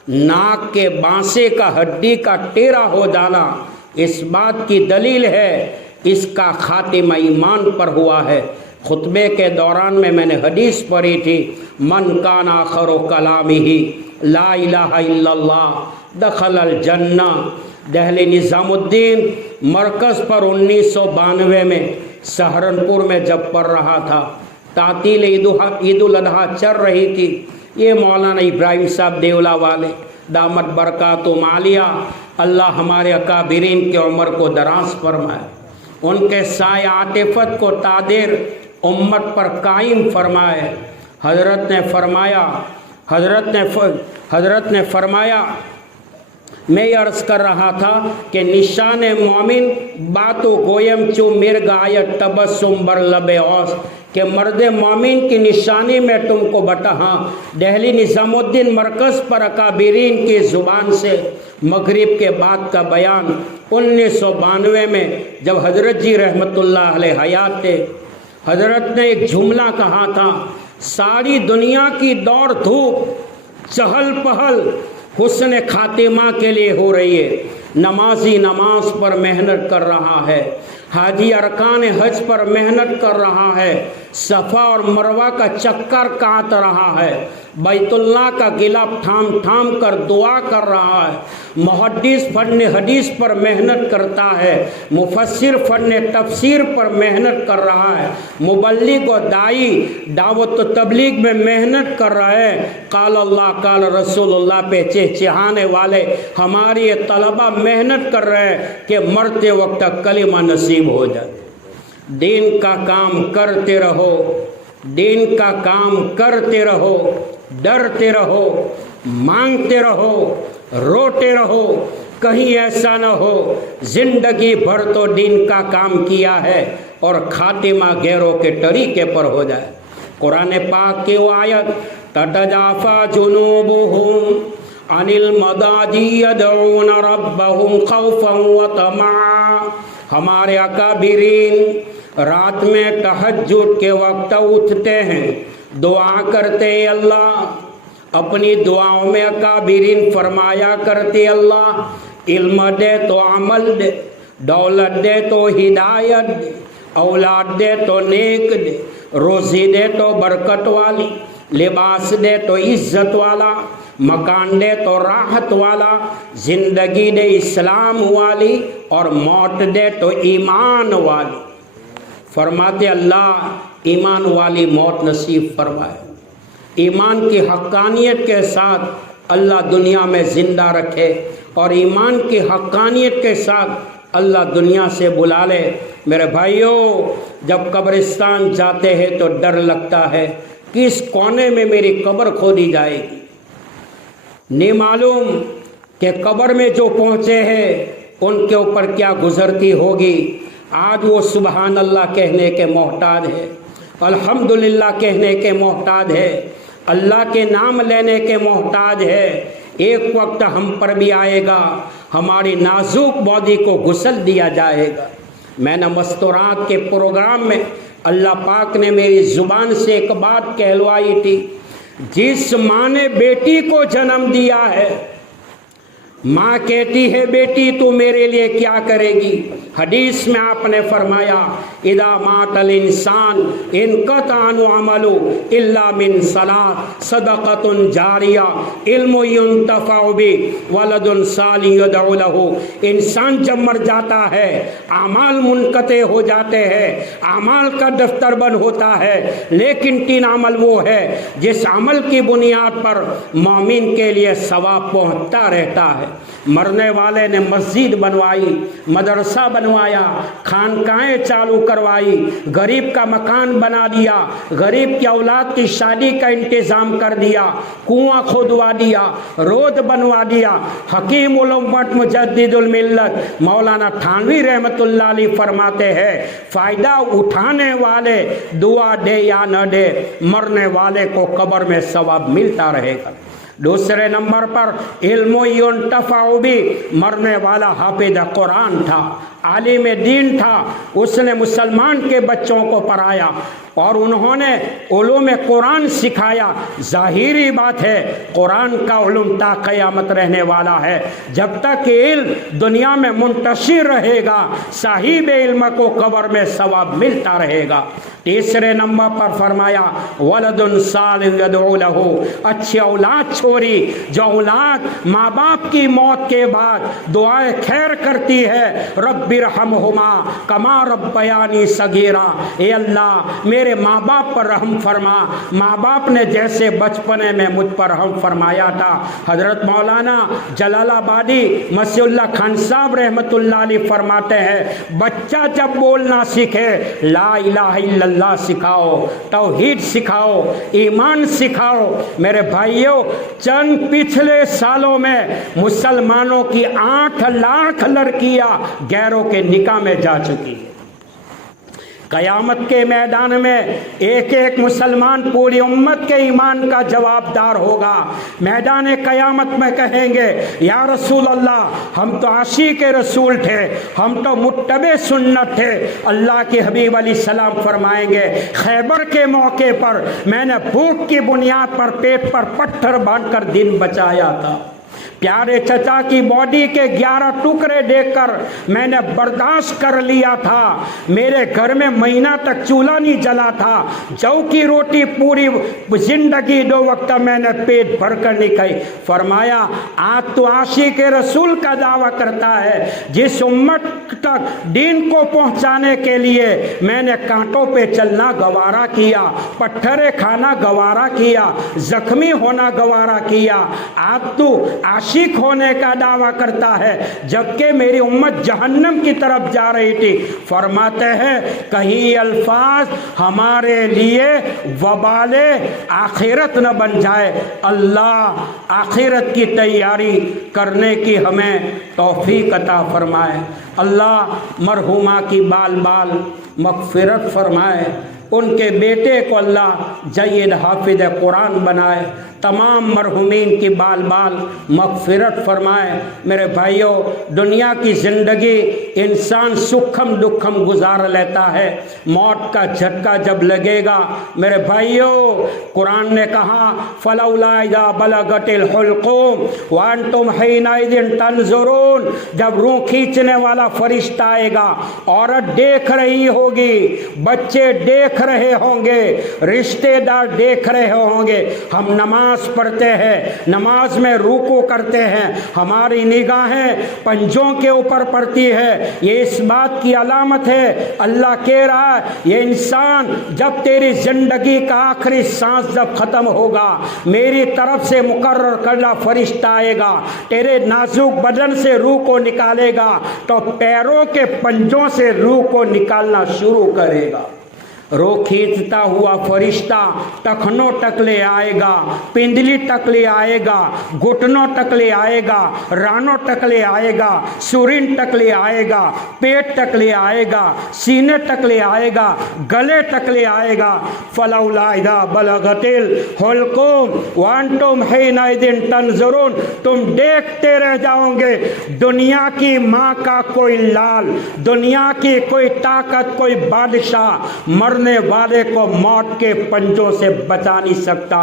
ناک کے بانسے کا ہڈی کا ٹیڑھا ہو جانا اس بات کی دلیل ہے اس کا خاتمہ ایمان پر ہوا ہے۔ خطبے کے دوران میں نے حدیث پڑھی تھی، من کان آخر کلامہ لا الہ الا اللہ دخل الجنہ۔ دہلی نظام الدین مرکز پر 1992 میں سہارنپور میں جب پڑھ رہا تھا، تعطیل عید الاضحیٰ چل رہی تھی، یہ مولانا ابراہیم صاحب دیولا والے دامت برکاتہم عالیہ، اللہ ہمارے اکابرین کے عمر کو دراز فرمائے، ان کے سائے عاطفت کو تادیر امت پر قائم فرمائے۔ حضرت نے فرمایا میں یہ عرض کر رہا تھا کہ نشان مومن باتو گویم چو مرگ آیت تبسم بر لب اوس، کہ مرد مومن کی نشانی میں تم کو بتا۔ دہلی نظام الدین مرکز پر اکابرین کی زبان سے مغرب کے بعد کا بیان 1992 میں جب حضرت جی رحمت اللہ علیہ حیات تھے، حضرت نے ایک جملہ کہا تھا، ساری دنیا کی دوڑ دھوپ چہل پہل حسن خاتمہ کے لیے ہو رہی ہے، نمازی نماز پر محنت کر رہا ہے، حاجی ارکان حج پر محنت کر رہا ہے، صفا اور مروہ کا چکر کاٹ رہا ہے، بیت اللہ کا غلاف تھام تھام کر دعا کر رہا ہے، محدث فن حدیث پر محنت کرتا ہے، مفسر فن تفسیر پر محنت کر رہا ہے، مبلغ و دائی دعوت و تبلیغ میں محنت کر رہا ہے، قال اللہ قال رسول اللہ پہ چہچہانے والے ہماری یہ طلبہ محنت کر رہے ہیں کہ مرتے وقت کلمہ نصیب ہو جائے۔ دین کا کام کرتے رہو، دین کا کام کرتے رہو، ڈرتے رہو، مانگتے رہو، روتے رہو، کہیں ایسا نہ ہو زندگی بھر تو دین کا کام کیا ہے اور خاتمہ غیروں کے طریقے پر ہو جائے۔ قرآن پاک کی وہ آیت تتجافا جنوبہم عن المضاجع یدعون ربہم خوفا وطمعا، ہمارے اکابرین رات میں تہجد کے وقت اٹھتے ہیں، دعا کرتے اللہ، اپنی دعاؤں میں اکابرین فرمایا کرتے اللہ علم دے تو عمل دے، دولت دے تو ہدایت دے، اولاد دے تو نیک دے، روزی دے تو برکت والی، لباس دے تو عزت والا، مکان دے تو راحت والا، زندگی دے اسلام والی، اور موت دے تو ایمان والی۔ فرماتے اللہ ایمان والی موت نصیب فرمائے، ایمان کی حقانیت کے ساتھ اللہ دنیا میں زندہ رکھے، اور ایمان کی حقانیت کے ساتھ اللہ دنیا سے بلا لے۔ میرے بھائیوں، جب قبرستان جاتے ہیں تو ڈر لگتا ہے کس کونے میں میری قبر کھودی جائے گی، نہیں معلوم کہ قبر میں جو پہنچے ہیں ان کے اوپر کیا گزرتی ہوگی۔ آج وہ سبحان اللہ کہنے کے محتاج ہے، الحمدللہ کہنے کے محتاج ہے، اللہ کے نام لینے کے محتاج ہے۔ ایک وقت ہم پر بھی آئے گا، ہماری نازک باڈی کو غسل دیا جائے گا۔ میں نے مستورات کے پروگرام میں اللہ پاک نے میری زبان سے ایک بات کہلوائی تھی، جس ماں نے بیٹی کو جنم دیا ہے، ماں کہتی ہے بیٹی تو میرے لیے کیا کرے گی؟ حدیث میں آپ نے فرمایا اذا مات الانسان انقطع عنہ عملہ الا من صلاۃ صدقۃ جاریہ علم ينتفع بہ ولد صالح يدعو له۔ انسان جب مر جاتا ہے اعمال منقطع ہو جاتے ہیں، اعمال کا دفتر بند ہوتا ہے، لیکن 3 عمل وہ ہے جس عمل کی بنیاد پر مومن کے لیے ثواب پہنچتا رہتا ہے۔ مرنے والے نے مسجد بنوائی، مدرسہ بنوایا، خانقاہیں چالو کروائی، غریب کا مکان بنا دیا، غریب کی اولاد کی شادی کا انتظام کر دیا، کنواں کھودوا دیا، روڈ بنوا دیا۔ حکیم الامت مجدد الملت مولانا تھانوی رحمۃ اللہ علیہ فرماتے ہیں فائدہ اٹھانے والے دعا دے یا نہ دے، مرنے والے کو قبر میں ثواب ملتا رہے گا۔ دوسرے نمبر پر علم ينتفع بہ، مرنے والا حافظ قرآن تھا، عالم دین تھا، اس نے مسلمان کے بچوں کو پڑھایا اور انہوں نے علوم قرآن سکھایا۔ ظاہری بات ہے قرآن کا علم تا قیامت رہنے والا ہے، جب تک علم دنیا میں منتشر رہے گا صاحب علم کو قبر میں ثواب ملتا رہے گا۔ تیسرے نمبر پر فرمایا ولد صالح يدعو له، اچھی اولاد چھوڑی، جو اولاد ماں باپ کی موت کے بعد دعائیں خیر کرتی ہے، رب ارحمہما کما ربیانی صغیرا، اے اللہ میرے ماں باپ پر رحم فرما، ماں باپ نے جیسے بچپنے میں مجھ پر رحم فرمایا تھا۔ حضرت مولانا جلال آبادی مسیح اللہ خان صاحب رحمۃ اللہ علیہ فرماتے ہیں بچہ جب بولنا سیکھے لا الہ الا اللہ سکھاؤ، توحید سکھاؤ، ایمان سکھاؤ۔ میرے بھائیوں، چند پچھلے سالوں میں مسلمانوں کی 8 لاکھ لڑکیاں غیروں کے نکاح میں جا چکی ہیں۔ قیامت کے میدان میں ایک ایک مسلمان پوری امت کے ایمان کا جواب دار ہوگا۔ میدان قیامت میں کہیں گے یا رسول اللہ ہم تو عاشق رسول تھے، ہم تو متبع سنت تھے۔ اللہ کے حبیب علیہ السلام فرمائیں گے خیبر کے موقع پر میں نے بھوک کی بنیاد پر پیٹ پر پتھر باندھ کر دن بچایا تھا، پیارے چچا کی باڈی کے 11 ٹکڑے دیکھ کر میں نے برداشت کر لیا تھا، میرے گھر میں مہینہ تک چولہا نہیں جلا تھا، جو کی روٹی پوری زندگی 2 وقت میں نے پیٹ بھر کر نہیں کھائی۔ فرمایا آج تو عاشق رسول کا دعویٰ کرتا ہے، جس امت تک دین کو پہنچانے کے لیے میں نے کانٹوں پہ چلنا گوارا کیا، پتھرے کھانا گوارا کیا، زخمی ہونا گوارا کیا، آج تو عاشق ہونے کا دعویٰ کرتا ہے جبکہ میری امت جہنم کی طرف جا رہی تھی۔ فرماتے ہیں کہیں الفاظ ہمارے لیے وبال آخرت نہ بن جائے۔ اللہ آخرت کی تیاری کرنے کی ہمیں توفیق عطا فرمائے۔ اللہ مرحومہ کی بال بال مغفرت فرمائے، ان کے بیٹے کو اللہ جید حافظ قرآن بنائے، تمام مرحومین کی بال بال مغفرت فرمائے۔ میرے بھائیوں، دنیا کی زندگی انسان سکھم دکھم گزار لیتا ہے، موت کا جھٹکا جب لگے گا میرے بھائیوں، قرآن نے کہا فلولا اذا بلغت الحلقوم وانتم حینئذ تنظرون، جب روح کھینچنے والا فرشتہ آئے گا، عورت دیکھ رہی ہوگی، بچے دیکھ رہے ہوں گے، رشتے دار دیکھ رہے ہوں گے، ہم نماز پڑھتے ہیں، نماز میں رکوع کرتے ہیں، ہماری نگاہیں پنجوں کے اوپر پڑتی ہے، یہ اس بات کی علامت ہے اللہ کہہ رہا ہے یہ انسان جب تیری زندگی کا آخری سانس جب ختم ہوگا میری طرف سے مقرر کردہ فرشتہ آئے گا، تیرے نازک بدن سے روح کو نکالے گا تو پیروں کے پنجوں سے روح کو نکالنا شروع کرے گا۔ روح کھینچتا ہوا فرشتہ ٹخنوں تک لے آئے گا، پندلی تک لے آئے گا، گھٹنوں تک لے آئے گا، رانوں تک لے آئے گا، سورین تک لے آئے گا، پیٹ تک لے آئے گا، سینے تک لے آئے گا، گلے تک لے آئے گا۔ فلولا اذا بلغت الحلقوم وانتم حینئذ تنظرون، تم دیکھتے رہ جاؤ گے۔ دنیا کی ماں کا کوئی لال، دنیا کی کوئی طاقت، کوئی بادشاہ مرنے مرنے والے کو موت کے پنجوں سے بچا نہیں سکتا۔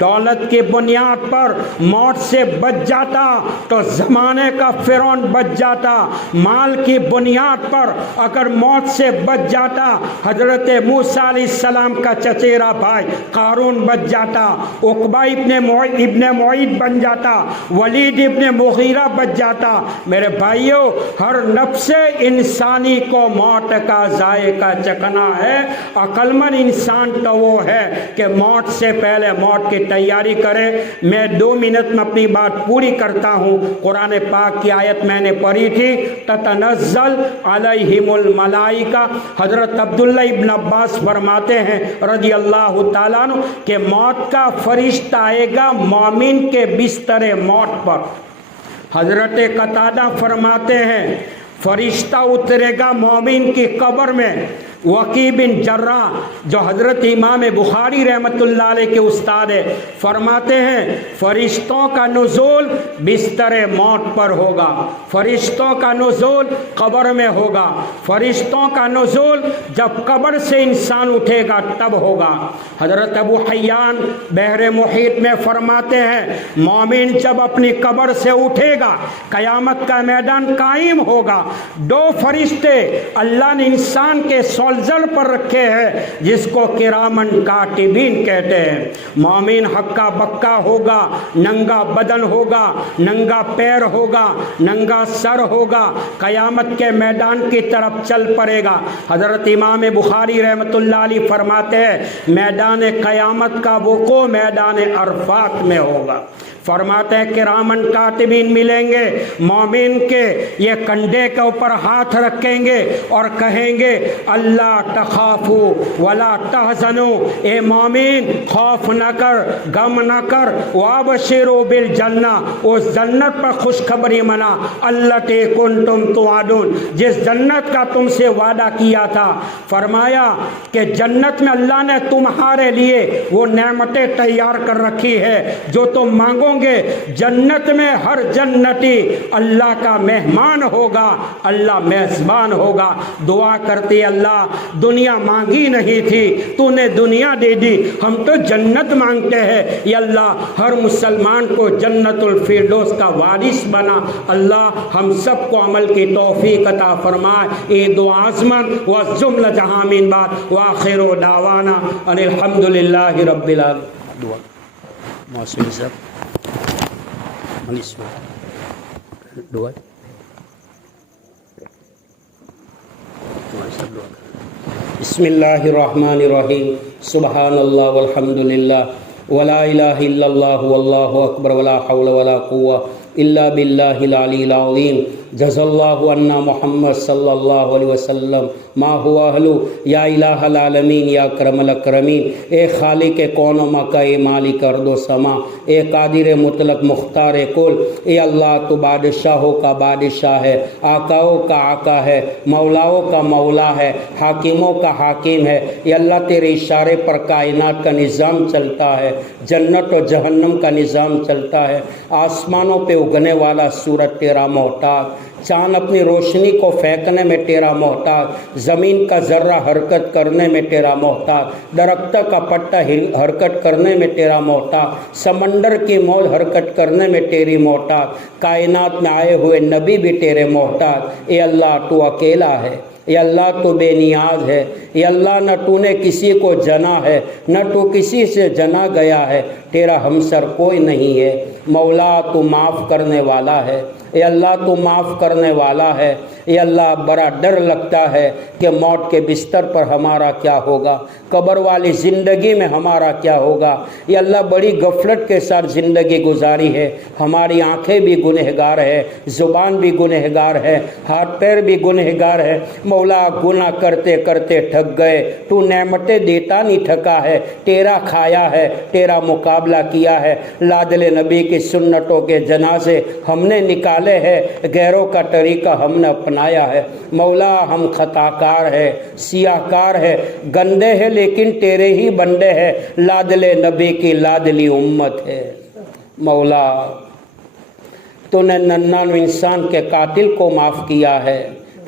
دولت کی بنیاد پر موت سے بچ جاتا تو زمانے کا فرعون بچ جاتا۔ مال کی بنیاد پر اگر موت سے بچ جاتا حضرت موسیٰ علیہ السلام کا چچیرا بھائی قارون بچ جاتا، عقبہ ابن معیط بن جاتا، ولید ابن مغیرہ بچ جاتا۔ میرے بھائیوں، ہر نفس انسانی کو موت کا ذائقہ چکھنا ہے۔ عقل مند انسان تو وہ ہے کہ موت سے پہلے موت کی تیاری کرے۔ میں 2 منٹ میں اپنی بات پوری کرتا ہوں۔ قرآن پاک کی آیت میں نے پڑھی تھی، تتنزل علیہم الملائکہ۔ حضرت عبداللہ ابن عباس فرماتے ہیں رضی اللہ تعالیٰ عنہ کہ موت کا فرشتہ آئے گا مومن کے بستر موت پر۔ حضرت قتادہ فرماتے ہیں فرشتہ اترے گا مومن کی قبر میں۔ وقی بن جراح جو حضرت امام بخاری رحمۃ اللہ علیہ کے استاد ہے فرماتے ہیں فرشتوں کا نزول بستر موت پر ہوگا، فرشتوں کا نزول قبر میں ہوگا، فرشتوں کا نزول جب قبر سے انسان اٹھے گا تب ہوگا۔ حضرت ابو حیان بحر محیط میں فرماتے ہیں مومن جب اپنی قبر سے اٹھے گا قیامت کا میدان قائم ہوگا، 2 فرشتے اللہ نے انسان کے سولزل پر رکھے ہیں جس کو کرامن کاتبین کہتے ہیں۔ مومن ہکا بکا ہوگا، ننگا بدن ہوگا، ننگا پیر ہوگا، ننگا سر ہوگا، قیامت کے میدان کی طرف چل پڑے گا۔ حضرت امام بخاری رحمۃ اللہ علیہ فرماتے ہیں میدان قیامت کا وقوع میدان عرفات میں ہوگا۔ فرماتے ہیں کرامن کاتبین ملیں گے مومن کے، یہ کندھے کے اوپر ہاتھ رکھیں گے اور کہیں گے اللہ تخافو ولا تحزنو، اے مومن خوف نہ کر، غم نہ کر، وابشروا بالجنہ، اس جنت پر خوشخبری منا، التی کنتم توعدون، جس جنت کا تم سے وعدہ کیا تھا۔ فرمایا کہ جنت میں اللہ نے تمہارے لیے وہ نعمتیں تیار کر رکھی ہے جو تم مانگو گے۔ جنت میں ہر جنتی اللہ کا مہمان ہوگا، اللہ میزبان ہوگا۔ دعا کرتی اللہ دنیا مانگی نہیں تھی تو نے دنیا دے دی، ہم تو جنت مانگتے ہیں، یا اللہ ہر مسلمان کو جنت الفردوس کا وارث بنا۔ اللہ ہم سب کو عمل کی توفیق عطا فرمائے۔ عید و عظمت و جملہ جہامین بات وآخر دعوانا ان الحمدللہ رب العالمین۔ دعا محسن صاحب دعا بسم اللہ الرحمن الرحیم، سبحان اللہ والحمد للہ ولا الہ الا اللہ واللہ اکبر ولا حول ولا قوة الا باللہ العلی العظیم۔ جزا اللہ عنا محمد صلی اللہ علیہ وسلم ما ہوا اہلو، یا الہ العالمین یا کرم الاکرمین، اے خالق کون و مکہ، اے مالک ارض و سما، اے قادر مطلق مختار کل، اے اللہ تو بادشاہوں کا بادشاہ ہے، آقاؤں کا آقا ہے، مولاؤں کا مولا ہے، حاکموں کا حاکم ہے۔ اے اللہ تیرے اشارے پر کائنات کا نظام چلتا ہے، جنت و جہنم کا نظام چلتا ہے، آسمانوں پہ اگنے والا سورج تیرا محتاج، چاند اپنی روشنی کو پھینکنے میں تیرا محتاج، زمین کا ذرہ حرکت کرنے میں تیرا محتاج، درخت کا پتا حرکت کرنے میں تیرا محتاج، سمندر کی موج حرکت کرنے میں تیری محتاج، کائنات میں آئے ہوئے نبی بھی تیرے محتاج۔ اے اللہ تو اکیلا ہے، اے اللہ تو بے نیاز ہے، اے اللہ نہ تو نے کسی کو جنا ہے نہ تو کسی سے جنا گیا ہے، تیرا ہمسر کوئی نہیں ہے۔ مولا تو معاف کرنے والا ہے، اے اللہ تو معاف کرنے والا ہے۔ اے اللہ بڑا ڈر لگتا ہے کہ موت کے بستر پر ہمارا کیا ہوگا، قبر والی زندگی میں ہمارا کیا ہوگا۔ اے اللہ بڑی غفلت کے ساتھ زندگی گزاری ہے، ہماری آنکھیں بھی گنہگار ہے، زبان بھی گنہگار ہے، ہاتھ پیر بھی گنہگار ہے۔ مولا گناہ کرتے کرتے تھک گئے، تو نعمتیں دیتا نہیں تھکا ہے، تیرا کھایا ہے، تیرا مقابلہ کیا ہے۔ لادل نبی کی سنتوں کے جنازے ہم نے نکالے ہیں، غیروں کا طریقہ ہم نے اپنایا ہے۔ مولا ہم خطا کار ہے، سیاہ کار ہے، گندے ہیں لیکن تیرے ہی بندے ہیں، لادل نبی کی لادلی امت ہے۔ مولا تو نے 99 انسان کے قاتل کو معاف کیا ہے،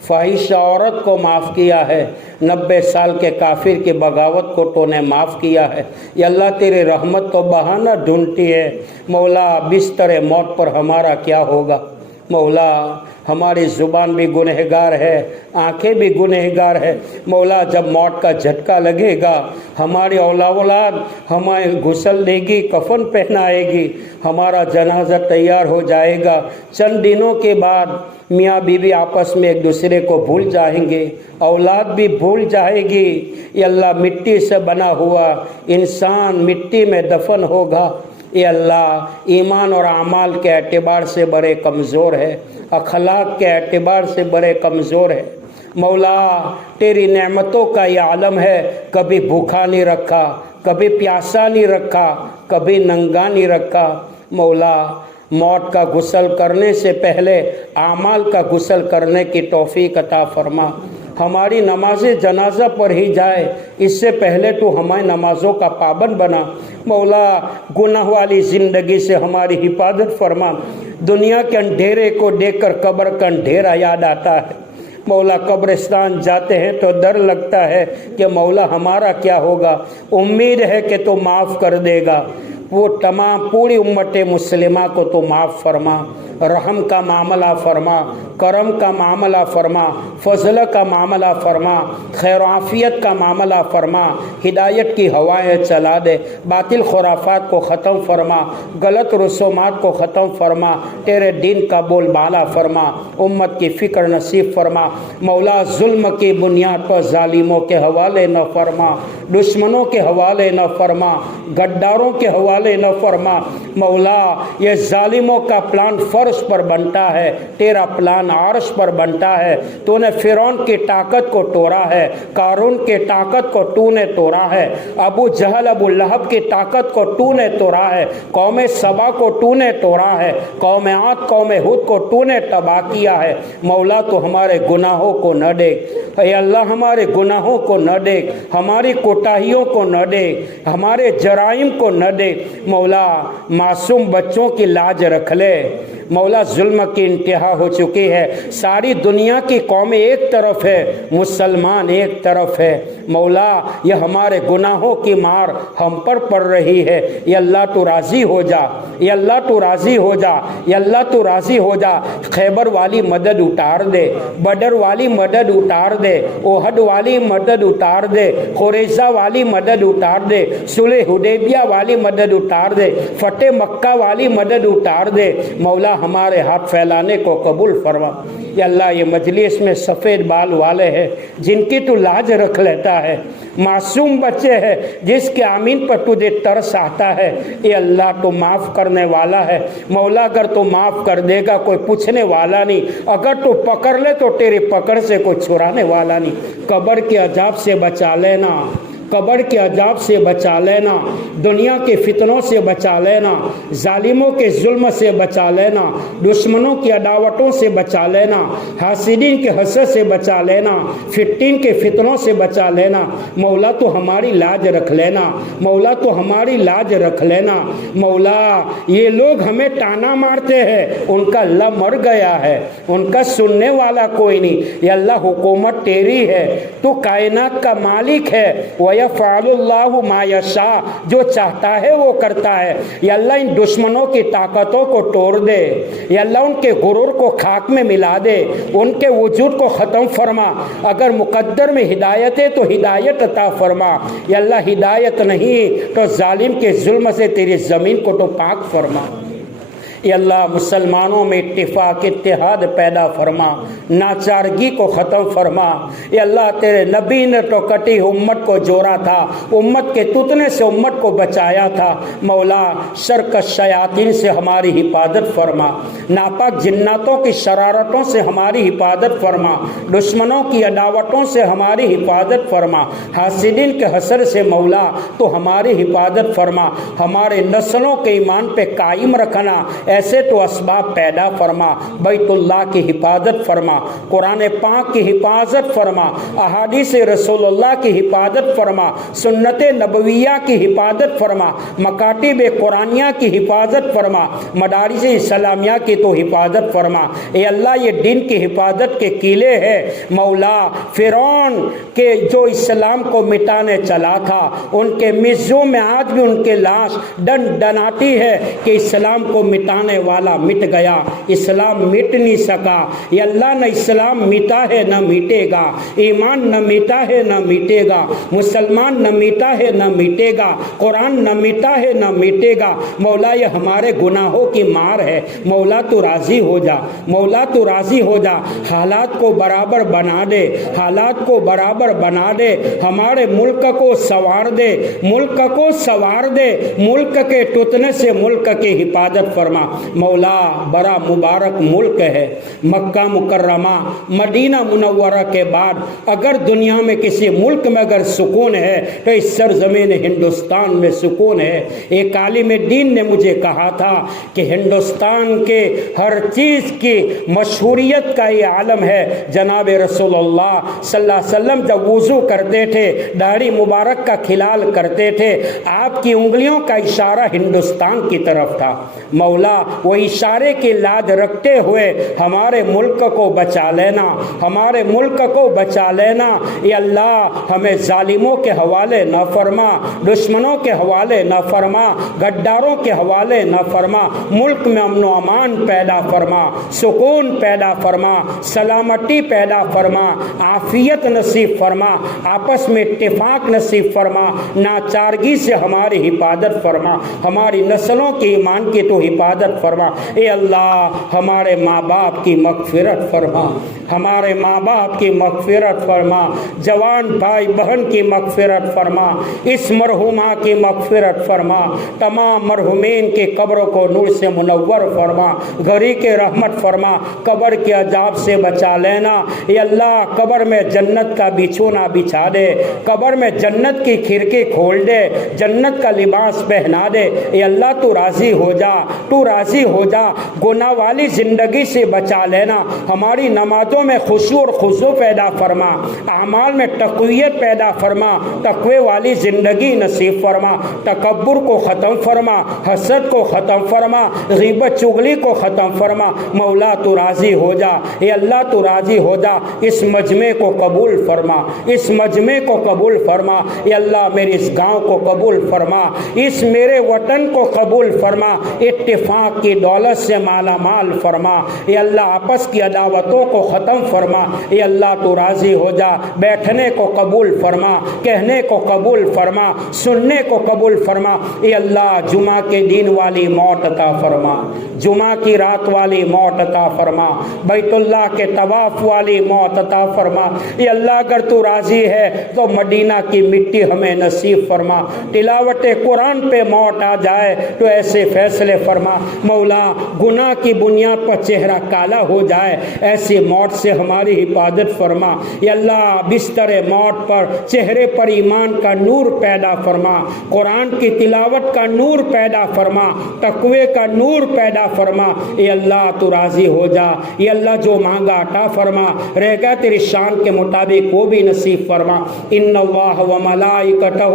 فاحشہ عورت کو معاف کیا ہے، 90 سال کے کافر کی بغاوت کو تو نے معاف کیا ہے۔ یا اللہ تیری رحمت تو بہانہ ڈھونڈتی ہے۔ مولا بستر موت پر ہمارا کیا ہوگا؟ مولا ہماری زبان بھی گنہگار ہے، آنکھیں بھی گنہگار ہے۔ مولا جب موت کا جھٹکا لگے گا، ہماری اولاد ہمیں غسل دے گی، کفن پہنائے گی، ہمارا جنازہ تیار ہو جائے گا۔ چند دنوں کے بعد میاں بیوی آپس میں ایک دوسرے کو بھول جائیں گے، اولاد بھی بھول جائے گی۔ یا اللہ مٹی سے بنا ہوا انسان مٹی میں دفن ہوگا۔ اے اللہ ایمان اور اعمال کے اعتبار سے بڑے کمزور ہے، اخلاق کے اعتبار سے بڑے کمزور ہے۔ مولا تیری نعمتوں کا یہ عالم ہے، کبھی بھوکا نہیں رکھا، کبھی پیاسا نہیں رکھا، کبھی ننگا نہیں رکھا۔ مولا موت کا غسل کرنے سے پہلے اعمال کا غسل کرنے کی توفیق عطا فرما۔ ہماری نماز جنازہ پر ہی جائے اس سے پہلے تو ہماری نمازوں کا پابند بنا۔ مولا گناہ والی زندگی سے ہماری حفاظت فرما۔ دنیا کے اندھیرے کو دیکھ کر قبر کا اندھیرا یاد آتا ہے۔ مولا قبرستان جاتے ہیں تو ڈر لگتا ہے کہ مولا ہمارا کیا ہوگا۔ امید ہے کہ تو معاف کر دے گا۔ وہ تمام پوری امت مسلمہ کو تو معاف فرما، رحم کا معاملہ فرما، کرم کا معاملہ فرما، فضل کا معاملہ فرما، خیر و عافیت کا معاملہ فرما، ہدایت کی ہوائیں چلا دے، باطل خرافات کو ختم فرما، غلط رسومات کو ختم فرما، تیرے دین کا بول بالا فرما، امت کی فکر نصیب فرما۔ مولا ظلم کی بنیاد پر ظالموں کے حوالے نہ فرما، دشمنوں کے حوالے نہ فرما، غداروں کے حوالے نہ فرما۔ مولا یہ ظالموں کا پلان فرش پر بنتا ہے، تیرا پلان عرش پر بنتا ہے۔ تو نے فرعون کی طاقت کو توڑا ہے، قارون کی طاقت کو تو نے توڑا ہے، ابو جہل ابو لہب کی طاقت کو تو نے توڑا ہے، قوم سبا کو تو نے توڑا ہے، قوم عاد قوم ہود کو تو نے تباہ کیا ہے۔ مولا تو ہمارے گناہوں کو نہ دیکھ، اے اللہ ہمارے گناہوں کو نہ دیکھ، ہماری کوتاہیوں کو نہ دیکھ، ہمارے جرائم کو نہ دیکھ۔ مولا معصوم بچوں کی لاج رکھ لے۔ مولا ظلم کی انتہا ہو چکی ہے، ساری دنیا کی قومیں ایک طرف ہے، مسلمان ایک طرف ہے۔ مولا یہ ہمارے گناہوں کی مار ہم پر پڑ رہی ہے۔ یا اللہ تو راضی ہو جا، یا اللہ تو راضی ہو جا، یا اللہ تو راضی ہو جا۔ خیبر والی مدد اتار دے، بدر والی مدد اتار دے، احد والی مدد اتار دے، قریظہ والی مدد اتار دے، صلح حدیبیہ والی مدد اتار دے، فتح مکہ والی مدد اتار دے۔ مولا ہمارے ہاتھ پھیلانے کو قبول فرما۔ یا اللہ یہ مجلس میں سفید بال والے ہیں جن کی تو لاج رکھ لیتا ہے، معصوم بچے ہیں جس کے آمین پر تجھے ترس آتا ہے۔ اے اللہ تو معاف کرنے والا ہے۔ مولا اگر تو معاف کر دے گا کوئی پوچھنے والا نہیں، اگر تو پکڑ لے تو تیری پکڑ سے کوئی چھڑانے والا نہیں۔ قبر کے عذاب سے بچا لینا، قبر کے عذاب سے بچا لینا، دنیا کے فتنوں سے بچا لینا، ظالموں کے ظلم سے بچا لینا، دشمنوں کی عداوتوں سے بچا لینا، حاسدین کے حسد سے بچا لینا، فتین کے فتنوں سے بچا لینا۔ مولا تو ہماری لاج رکھ لینا، مولا تو ہماری لاج رکھ لینا۔ مولا یہ لوگ ہمیں تانا مارتے ہیں، ان کا اللہ مر گیا ہے، ان کا سننے والا کوئی نہیں۔ یا اللہ حکومت تیری ہے، تو کائنات کا مالک ہے۔ وَيَفْعَلُ اللَّهُ مَا يَشَاءُ، جو چاہتا ہے وہ کرتا ہے۔ یا اللہ ان دشمنوں کی طاقتوں کو توڑ دے، یا اللہ ان کے غرور کو خاک میں ملا دے، ان کے وجود کو ختم فرما۔ اگر مقدر میں ہدایت ہے تو ہدایت عطا فرما۔ یا اللہ ہدایت نہیں تو ظالم کے ظلم سے تیری زمین کو تو پاک فرما۔ یا اللہ مسلمانوں میں اتفاق اتحاد پیدا فرما، ناچارگی کو ختم فرما۔ یا اللہ تیرے نبی نے تو کٹی امت کو جوڑا تھا، امت کے ٹوٹنے سے امت کو بچایا تھا۔ مولا شر شیاطین سے ہماری حفاظت فرما، ناپاک جناتوں کی شرارتوں سے ہماری حفاظت فرما، دشمنوں کی عداوتوں سے ہماری حفاظت فرما، حاسدین کے حسد سے مولا تو ہماری حفاظت فرما۔ ہمارے نسلوں کے ایمان پہ قائم رکھنا۔ ایسے تو اسباب پیدا فرما، بیت اللہ کی حفاظت فرما، قرآن پاک کی حفاظت فرما، احادیث رسول اللہ کی حفاظت فرما، سنت نبویہ کی حفاظت فرما، مکاتب قرآنیہ کی حفاظت فرما، مدارس اسلامیہ کی تو حفاظت فرما۔ اے اللہ یہ دین کی حفاظت کے کیلے ہیں مولا۔ فرعون کے جو اسلام کو مٹانے چلا تھا ان کے مزوں میں آج بھی ان کے لاش ڈن ڈناتی ہے کہ اسلام کو مٹانے والا مٹ گیا، اسلام مٹ نہیں سکا۔ یہ اللہ نہ اسلام مٹا ہے نہ مٹے گا، ایمان نہ مٹا ہے نہ مٹے گا، مسلمان نہ مٹا ہے نہ مٹے گا، قرآن نہ مٹا ہے نہ مٹے گا۔ مولا یہ ہمارے گناہوں کی مار ہے، مولا تو راضی ہو جا، مولا تو راضی ہو جا، حالات کو برابر بنا دے، حالات کو برابر بنا دے، ہمارے ملک کو سوار دے، ملک کو سوار دے، ملک کے ٹوٹنے سے ملک کی حفاظت فرما۔ مولا بڑا مبارک ملک ہے مکہ مکرمہ مدینہ منورہ کے بعد، اگر دنیا میں کسی ملک میں اگر سکون ہے تو اس سرزمین ہندوستان میں سکون ہے۔ ایک عالم دین نے مجھے کہا تھا کہ ہندوستان کے ہر چیز کی مشہوریت کا یہ عالم ہے۔ جناب رسول اللہ صلی اللہ علیہ وسلم جب وضو کرتے تھے، داڑھی مبارک کا کھلال کرتے تھے، آپ کی انگلیوں کا اشارہ ہندوستان کی طرف تھا۔ مولا وہ اشارے کی لاج رکھتے ہوئے ہمارے ملک کو بچا لینا، ہمارے ملک کو بچا لینا۔ یا اللہ ہمیں ظالموں کے حوالے نہ فرما، دشمنوں کے حوالے نہ فرما، غداروں کے حوالے نہ فرما۔ ملک میں امن و امان پیدا فرما، سکون پیدا فرما، سلامتی پیدا فرما، عافیت نصیب فرما، آپس میں اتفاق نصیب فرما، ناچارگی سے ہماری حفاظت فرما، ہماری نسلوں کی ایمان کی تو حفاظت فرما۔ اے اللہ ہمارے ماں باپ کی مغفرت فرما، ہمارے ماں باپ کی مغفرت فرما، جوان بھائی بہن کی مغفرت فرما، اس مرحومہ کی مغفرت فرما، تمام مرحومین کی قبروں کو نور سے منور فرما، گھری کے رحمت فرما، قبر کے عذاب سے بچا لینا۔ اے اللہ قبر میں جنت کا بچھونا بچھا دے، قبر میں جنت کی کھڑکی کھول دے، جنت کا لباس پہنا دے۔ اے اللہ تو راضی ہو جا، تو راضی ہو جا، گناہ والی زندگی سے بچا لینا، ہماری نمازوں میں خشوع اور خضوع پیدا فرما، اعمال میں تقویت پیدا فرما، تقوی والی زندگی نصیب فرما، تکبر کو ختم فرما، حسد کو ختم فرما، غیبت چغلی کو ختم فرما۔ مولا تو راضی ہو جا، اے اللہ تو راضی ہو جا، اس مجمع کو قبول فرما، اس مجمع کو قبول فرما۔ اے اللہ میرے اس گاؤں کو قبول فرما، اس میرے وطن کو قبول فرما، اتفاق کی دولت سے مالا مال فرما۔ اے اللہ آپس کی عداوتوں کو ختم فرما۔ اے اللہ تو راضی ہو جا، بیٹھنے کو قبول فرما، کہنے کو قبول فرما، سننے کو قبول فرما۔ اے اللہ جمعہ کے دن والی موت عطا فرما، جمعہ کی رات والی موت عطا فرما، بیت اللہ کے طواف والی موت عطا فرما۔ اے اللہ اگر تو راضی ہے تو مدینہ کی مٹی ہمیں نصیب فرما، تلاوت قرآن پہ موت آ جائے تو ایسے فیصلے فرما۔ مولا گناہ کی بنیاد پر چہرہ کالا ہو جائے ایسی موت سے ہماری حفاظت فرما۔ اے اللہ بستر موت پر چہرے پر ایمان کا نور پیدا فرما، قرآن کی تلاوت کا نور پیدا فرما، تقوی کا نور پیدا فرما۔ اے اللہ تو راضی ہو جا، اے اللہ جو مانگا عطا فرما، رہ گیا تیری شان کے مطابق وہ بھی نصیب فرما۔ ان اللہ و ملائکتہ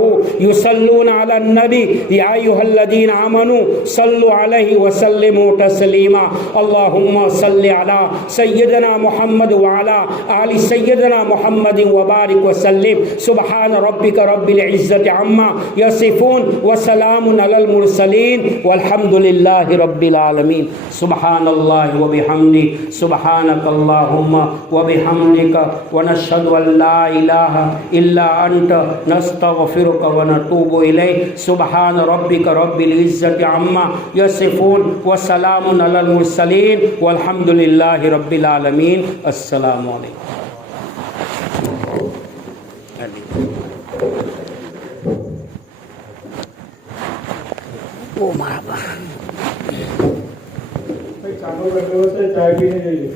یصلون علی النبی یا ایھا الذین آمنوا صلوا علیہ وسلموا تسلیما۔ اللہم صل علی سیدنا محمد وعلی آل سیدنا محمد وبارک وسلم۔ سبحان ربک رب العزت عما یصفون وسلام علی المرسلین والحمد للہ رب العالمین۔ سبحان اللہ وبحمدہ، سبحانک اللہم وبحمدک، ونشہد ان لا الہ الا انت، نستغفرک ونتوب الیک۔ سبحان ربک رب العزت عما یصفون وسلام علی المرسلین والحمد للہ رب العالمین۔ السلام علیکم۔ او مرحبا۔ چائے پینے کے لیے